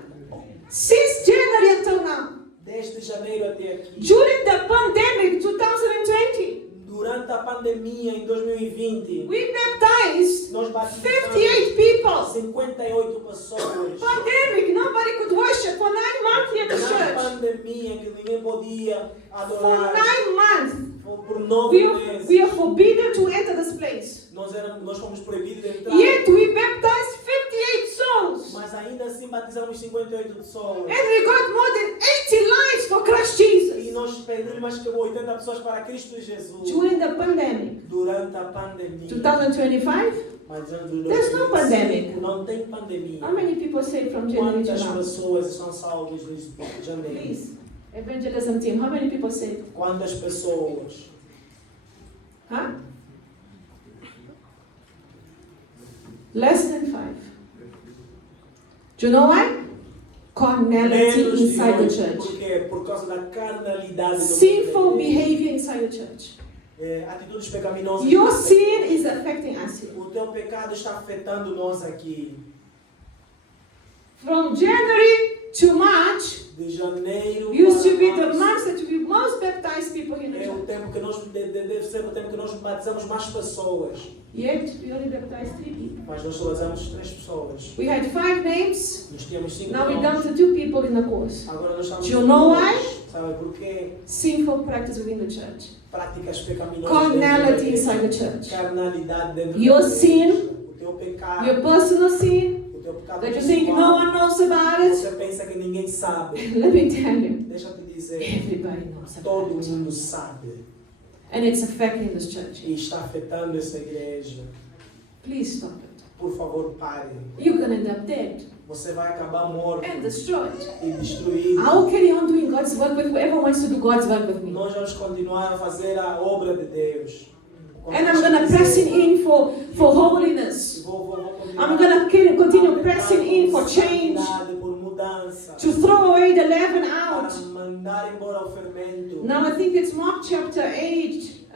Since January until now. Desde janeiro até aqui. During the pandemic 2020, Durante a pandemia em 2020, we baptized nós batizamos 58 people. 58 pessoas. Pandemic, nobody could worship for 9 months here at the Na church. pandemia que ninguém podia For adorar 9 months, por 9 meses. we are forbidden to enter this place. Nós fomos proibidos de entrar. Yet we baptized 58 souls. Mas ainda assim batizamos 58 pessoas. And we got more than 80 lives for Christ E Jesus. nós perdemos mais que 80 pessoas para Cristo Jesus. During the pandemic, Durante a pandemia. 2025, Mas antes do There's no 2025, pandemic. não tem pandemia. how many people saved from January to Quantas now? pessoas estão salvas em janeiro? Please, evangelism team, how many people saved? Quantas pessoas? Huh? Less than 5. Do you know why? Carnality Menos de inside the nós. church. Por quê? Por causa da carnalidade do Sinful mundo. behavior inside the church. Atitudes pecaminosas. Your sin is affecting us here. O teu pecado está afetando nós aqui. From January to March De janeiro used to be para the março. months that we most baptize people in the É o church. tempo que nós deve ser o tempo que nós batizamos mais pessoas. Yet we only baptized 3 people. Mas nós só batizamos 3 pessoas. We had 5 names. Nós tínhamos 5 Now we're down to 2 people in the course. Agora nós estamos. Do you know why? Sabe por quê? Sinful practice within the church. Práticas pecaminosas. Carnality dentro da inside the igreja. church. Carnalidade dentro Your da igreja. sin, O teu pecado. Your personal sin O teu pecado that you think no pessoal. one knows about it. Você pensa que ninguém sabe. Let me tell you, Deixa eu te dizer. everybody knows Todo about it. mundo sabe. And it's affecting this church. E está afetando essa igreja. Please stop it. Por favor, pare. You're going to end up dead Você vai acabar morto and destroyed. e destruído. I'll carry on doing God's work with whoever wants to do God's work with me. Nós vamos continuar a fazer a obra de Deus. And I'm going to press in for holiness. I'm going to continue pressing in for change. Por mudança. To throw away the leaven Para out. mandar embora o fermento. Now I think it's Mark chapter 8,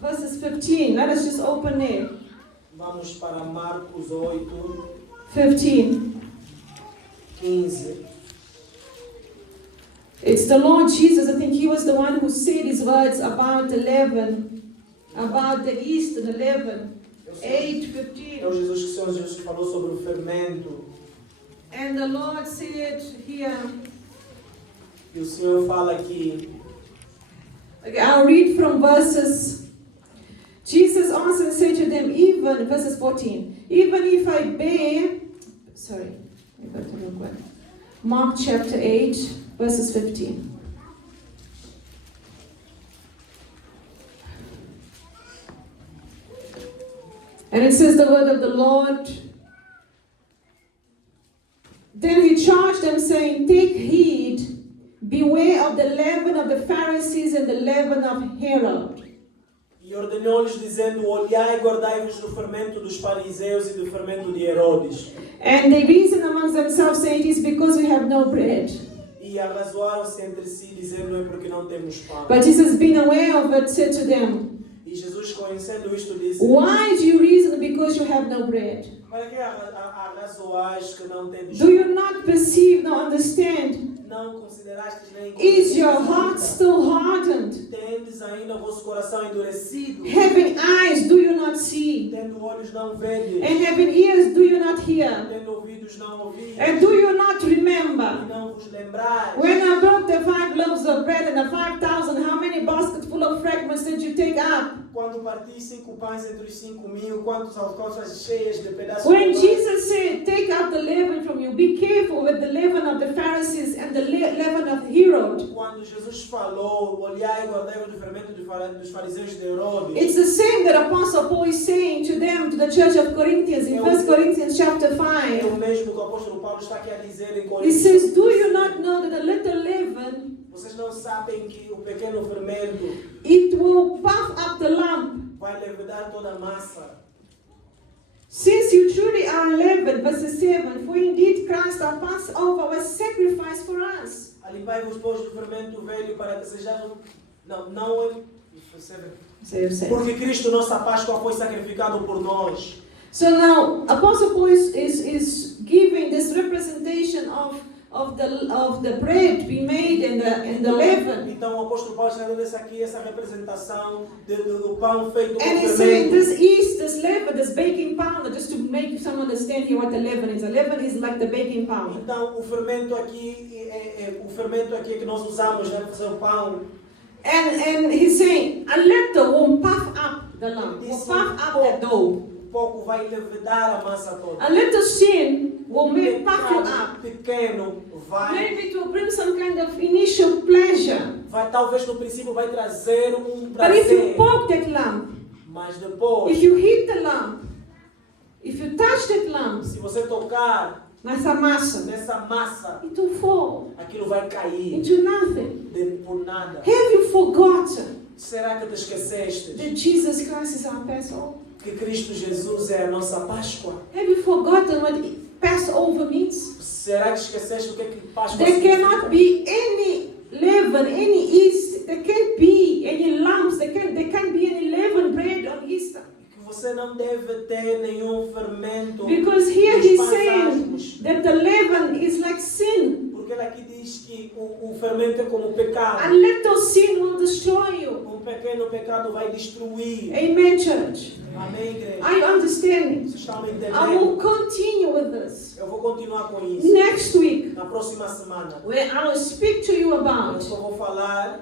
verses 15. Let us just open there. Vamos para Marcos 8, 15. 15. It's the Lord Jesus. I think he was the one who said his words about the leaven, about the yeast and the leaven. 8, 15. É o Jesus que o Senhor Jesus falou sobre o fermento. And the Lord said here, E o Senhor fala aqui, Okay, I'll read from verses. Jesus answered and said to them, even, verses 14, even if I bear, sorry, I got to look back. Mark chapter 8, verses 15. And it says the word of the Lord. Then he charged them, saying, take heed, beware of the leaven of the Pharisees and the leaven of Herod. E ordenou-lhes, dizendo, olhai e guardai-vos do fermento dos fariseus e do fermento de Herodes. And they reasoned amongst themselves, saying, it is because we have no bread. E arrazoaram-se entre si, dizendo, é porque não temos pão. But Jesus, being aware of it, said to them, E Jesus, conhecendo isto, disse, why do you reason because you have no bread? para que arrazoais que não tendes Do you not perceive, nor understand? Não considerastes nem Is your heart still hardened? Tendes ainda o vosso coração endurecido? Having eyes, do you not see? Tendo olhos, não vedes? And having ears, do you not hear? Tendo ouvidos, não ouvis? And do you not E remember? não vos lembrais? When I broke the 5 loaves of bread and the 5,000, how many baskets full of fragments did you take up? Quando parti 5 pães entre os 5.000, quantas alcostas cheias de pedaços When de pão? Jesus said, take out the leaven from you, be careful with the leaven of the Pharisees and the leaven of Herod. Quando Jesus falou, olhai e guardai-vos do fermento dos fariseus de Herodes. It's the same that Apostle Paul is saying to them, to the church of Corinthians, in 1 Corinthians chapter É 5. o mesmo que o apóstolo Paulo está aqui a dizer em He Coríntios. says, do you not know that a little leaven, Vocês não sabem que o pequeno fermento it will puff up the lump? vai levedar toda a massa. Since you truly are unleavened, verse 7, for indeed Christ our Passover was sacrificed for us. Alipai-vos, pois, do fermento velho para que sejam... Não é... Porque Cristo, nossa Páscoa, foi sacrificado por nós. So now, Apostle Paul is giving this representation of the bread being made and the leaven. Então o apóstolo Paulo está dando essa representação do pão feito com And he's saying fermento. this yeast, this leaven, this baking powder, just to make someone understand here what the leaven is. The leaven is like the baking powder. Então o fermento aqui é que nós usamos para fazer o pão. And he's saying, a little will puff up the lump, will puff up the dough. Pouco vai levedar a massa toda. A little sin will make puff you up. Pequeno vai... Maybe it will bring some kind of initial pleasure. Talvez no princípio vai trazer But if you prazer. poke that lump, Mas depois, if you hit the lump, if you touch that lump, se você tocar nessa massa, nessa massa, it will fall aquilo vai cair into nothing. por nada. Have you forgotten Será que te esqueceste that Jesus Christ is our Passover? que Cristo Jesus é a nossa Páscoa? Have you forgotten what Passover means? Será que esqueceste o que é que Páscoa There significa? cannot be any leaven, any yeast. There can't be any lumps. There can't be any leavened bread on Easter. Que você não deve ter nenhum fermento. Because here nos he's pães saying asmos. that the leaven is like sin. Porque ele aqui diz que o fermento é como A pecado. little sin will destroy you. Pequeno pecado vai destruir. Amen, church. Amém, igreja? Are you understanding? Vocês estão me I entendendo? will continue with this Eu vou continuar com isso. next week, Na próxima semana. where I will speak to you Eu about só vou falar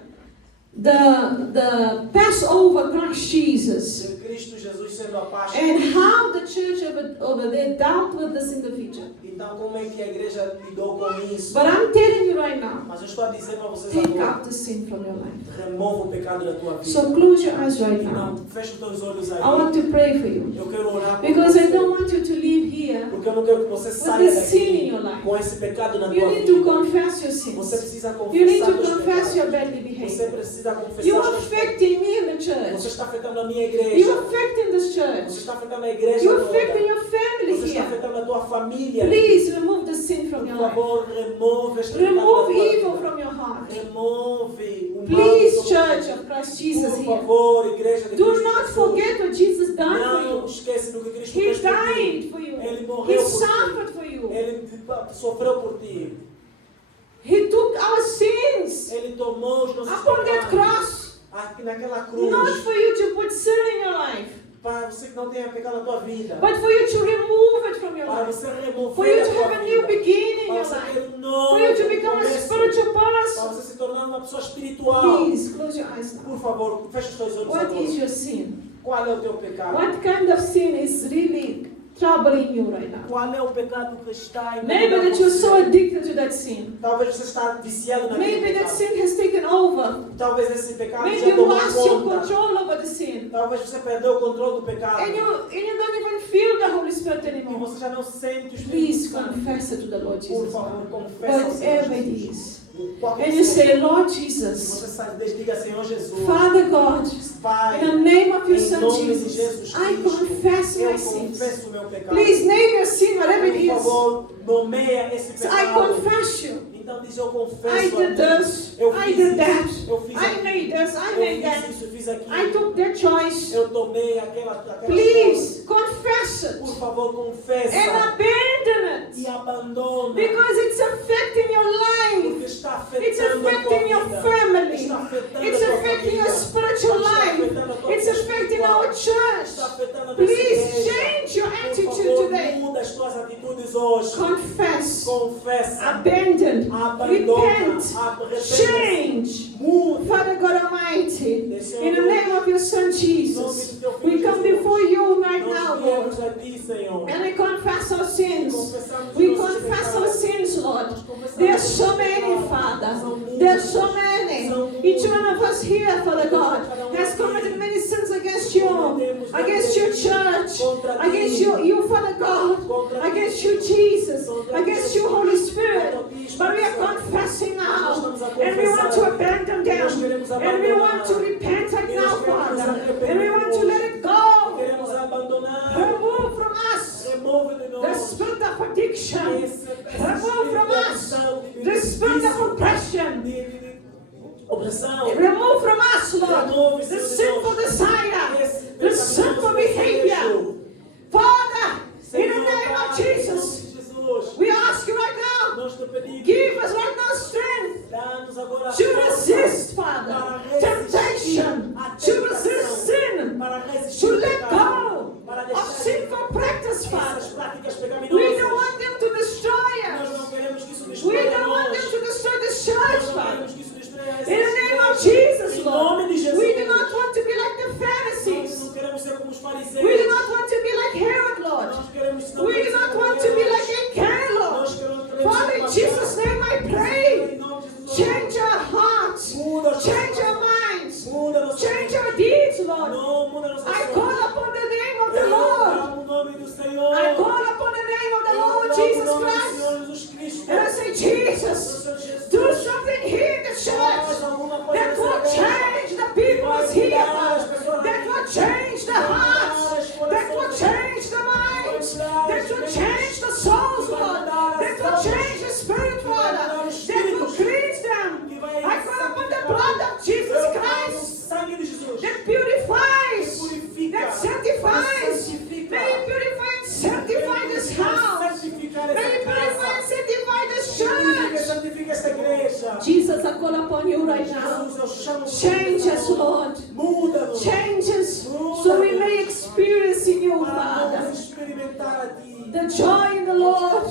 the Passover Christ Jesus de Cristo Jesus sendo a Páscoa. and how the church over there dealt with this in the future. Então, como é que a igreja lidou com isso? But I'm telling you right now, Mas eu estou a dizer para vocês take agora: out the sin from your life. remova o pecado da tua vida. So close your eyes right Não, now. fecha os teus olhos aí. I want to pray for you Eu quero orar por because I você. don't want you to leave here. Porque eu não quero que você With saia this sin in daqui your life. com esse pecado na You tua need to vida. confess your Você sins. precisa You need confessar to teus confess your pecados. badly Você behavior. precisa confessar You're os teus pecados. affecting me in the Você church. está afetando a minha You're igreja. affecting this Você church. está afetando a igreja You're toda. affecting your family Você está here. afetando a tua família. Please remove the sin from Por your life. favor, remove este pecado da Remove tua evil vida. from your heart. Remove o mal. Please, do teu Church coração. of Christ Jesus Por here. favor, igreja de Do Cristo not Jesus. forget what Jesus done for Não you. esquece do que Cristo He fez por ti. died for you. Ele He morreu por suffered ti. for you. Ele sofreu por ti. He took our sins Ele tomou os nossos upon that pecados. cross. Aqui naquela cruz. Not for you to put sin in your life, Para você que não tenha pecado na tua vida. but for you to remove it from your Para life. você remover For you a to tua have a new vida. beginning in Para your você life. ter novo For you to become a começo. spiritual Para person. você se tornar uma pessoa espiritual. Please close your eyes now. Por favor, feche os teus olhos What is agora. your sin? Qual é o teu pecado? What kind of sin is really troubling you right now? Qual é o pecado que está em Maybe that you're so addicted to that sin. Talvez você está viciado naquele Maybe that pecado. sin has taken over. Talvez esse pecado Maybe já you tomou lost your conta. control over the sin. Talvez você perdeu o controle do pecado. And you don't even feel the Holy Spirit E anymore. você já não sente o Espírito Please Santo. confess it to the Lord Por Jesus. favor, confessa ao Senhor Whatever it Jesus. is. Qualquer And you seja. say, Lord E Jesus, você sabe, diga, Senhor Jesus, Father God, Pai, in the name of your em Son nome de Jesus, Jesus I Cristo, confess my eu sins. confesso o meu pecado. Please name your sin, whatever it Por is. favor, nomeia esse So I pecado. confess you. Então diz, eu confesso I a did ti. this, Eu I fiz did isso, that, eu fiz I aquilo. made this, I Eu made fiz that. isso, fiz aquilo. I took that choice. Eu tomei aquela Please confess escolha. Por it favor, confessa. and abandon E it abandona. because it's affecting your Porque life. está It's afetando a tua affecting your vida. family. Está afetando It's a tua affecting your família. spiritual Está life. afetando a tua It's vida affecting espiritual. our church. Está afetando a nossa Please igreja. change your Por attitude favor, today. muda as tuas atitudes hoje. Confess, Confessa. abandon, Abandona. repent, Arrependa-se. change. Muda. Father God Almighty, in the name of your Son Jesus, we come before you right Nós now, Lord, viemos a ti, Senhor. and we confess our sins. We confess our sins, Lord. There are so many, Father. There are so many. Each one of us here, Father God, has committed many sins against you, against your church, against you, Father God, against you, Jesus, against you, Holy Spirit. But we are confessing now, and we want to abandon them, and we want to repent right now, Father, and we want to let it go. Queremos abandonar. Remove from us Remove de the nós. spirit of addiction. Esse Remove from us the spirit of oppression. Opressão. Remove from us, Lord, the sinful desire, the sinful behavior. Father, in the name of Jesus, we ask you right now, Nós te pedimos. give us right now strength Dá-nos agora to resist, Father, temptation, to resist sin, to let go of sinful practice, Father. We don't want them to destroy us. We don't want them to destroy this church, Father. In the name of Jesus, Lord, we do not want to be like the Pharisees. We do not want to be like Herod, Lord. We do not want to be like Achan, Lord. Father, in Jesus' name I pray. Change our hearts. Change our minds. Change our deeds, Lord. I call upon the name of the Lord. I call upon the name of the Lord Jesus Christ. And I say, Jesus, do something here in the church that will change the people's here, Father. That will change the hearts. That will change the minds. That will change the souls, Lord. That will change the spirit, Father. That will cleanse them. I call upon the blood of Jesus Christ that purifies, that sanctifies. May you purify and sanctify this house. May you purify and sanctify this church. Jesus, I call upon you right now. Change us, Lord. Change us so we may experience in you, Father, the joy in the Lord.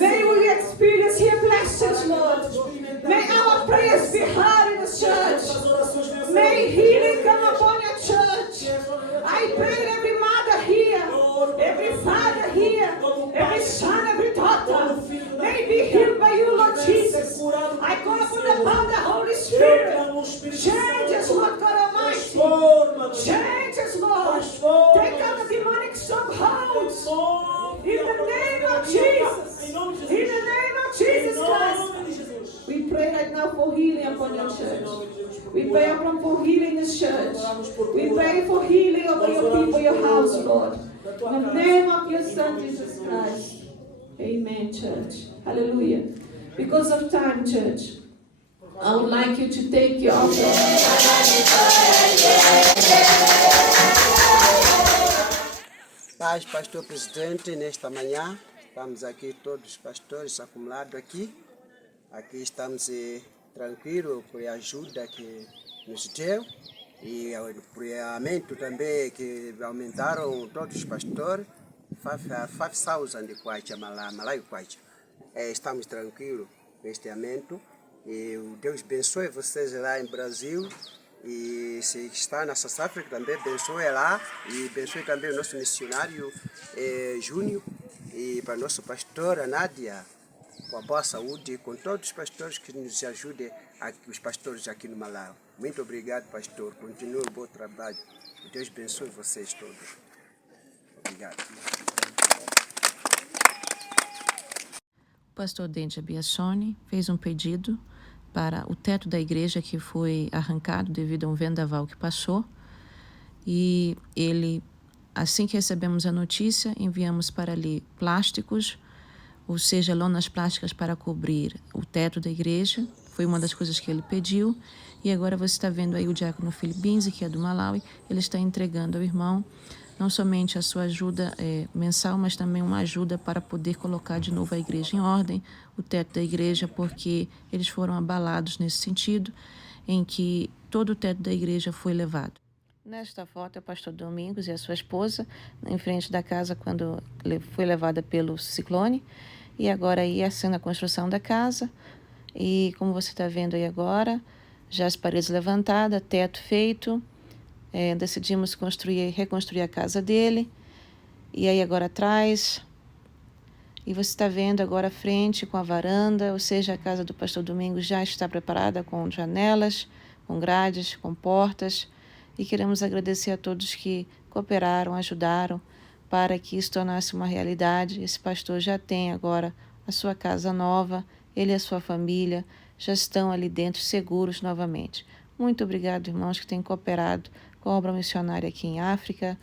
May we experience here blessings, Lord. May our prayers be heard in the church. May healing come upon your church. I pray that every mother here, every father here, every son, every daughter, may be healed by you, Lord Jesus. I call upon the power of the Holy Spirit. Change us, Lord God Almighty. Change us, Lord. Take out the demonic strongholds. In the name of Jesus. In the name of Jesus Christ. We pray right now for healing upon your church. We pray for healing in this church. We pray for healing over your people, your house, Lord. In the name of your Son, Jesus Christ. Amen, church. Hallelujah. Because of time, church, I would like you to take your offering. Paz, pastor presidente, nesta manhã estamos aqui todos os pastores acumulados aqui. Aqui estamos tranquilos por ajuda que nos deu e por aumento também que aumentaram todos os pastores, 5,000 kwacha, malai kwacha. Estamos tranquilos com este aumento E Deus abençoe vocês lá em Brasil. E se está na South Africa também, abençoe lá. E abençoe também o nosso missionário Júnior. E para nosso pastor, a Nádia, com a boa saúde. E com todos os pastores que nos ajudem, os pastores aqui no Malawi. Muito obrigado, pastor. Continue o bom trabalho. Deus abençoe vocês todos. Obrigado. O pastor Dente Abiassone fez um pedido para o teto da igreja que foi arrancado devido a um vendaval que passou. E ele, assim que recebemos a notícia, enviamos para ali plásticos, ou seja, lonas plásticas para cobrir o teto da igreja. Foi uma das coisas que ele pediu. E agora você está vendo aí o diácono Filipinzi, que é do Malawi. Ele está entregando ao irmão não somente a sua ajuda mensal, mas também uma ajuda para poder colocar de novo a igreja em ordem, o teto da igreja, porque eles foram abalados nesse sentido, em que todo o teto da igreja foi levado. Nesta foto é o pastor Domingos e a sua esposa, em frente da casa quando foi levada pelo ciclone, e agora aí assina a construção da casa, e como você está vendo aí agora, já as paredes levantadas, teto feito. Decidimos reconstruir a casa dele, e aí agora atrás, e você está vendo agora à frente com a varanda, ou seja, a casa do pastor Domingos já está preparada com janelas, com grades, com portas, e queremos agradecer a todos que cooperaram, ajudaram para que isso tornasse uma realidade. Esse pastor já tem agora a sua casa nova, ele e a sua família já estão ali dentro seguros novamente. Muito obrigado, irmãos, que têm cooperado com a obra missionária aqui em África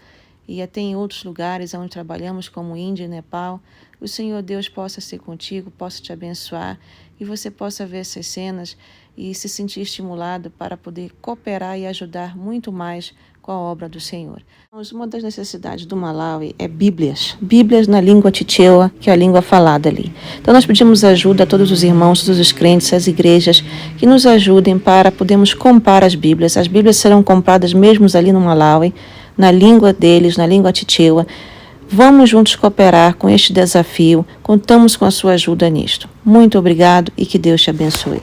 e até em outros lugares onde trabalhamos, como Índia e Nepal. O Senhor Deus possa ser contigo, possa te abençoar e você possa ver essas cenas e se sentir estimulado para poder cooperar e ajudar muito mais com a obra do Senhor. Uma das necessidades do Malawi é Bíblias na língua Chichewa, que é a língua falada ali. Então nós pedimos ajuda a todos os irmãos, todos os crentes, as igrejas, que nos ajudem para podermos comprar as Bíblias. As Bíblias serão compradas mesmo ali no Malawi, na língua deles, na língua Chichewa. Vamos juntos cooperar com este desafio, contamos com a sua ajuda nisto. Muito obrigado e que Deus te abençoe.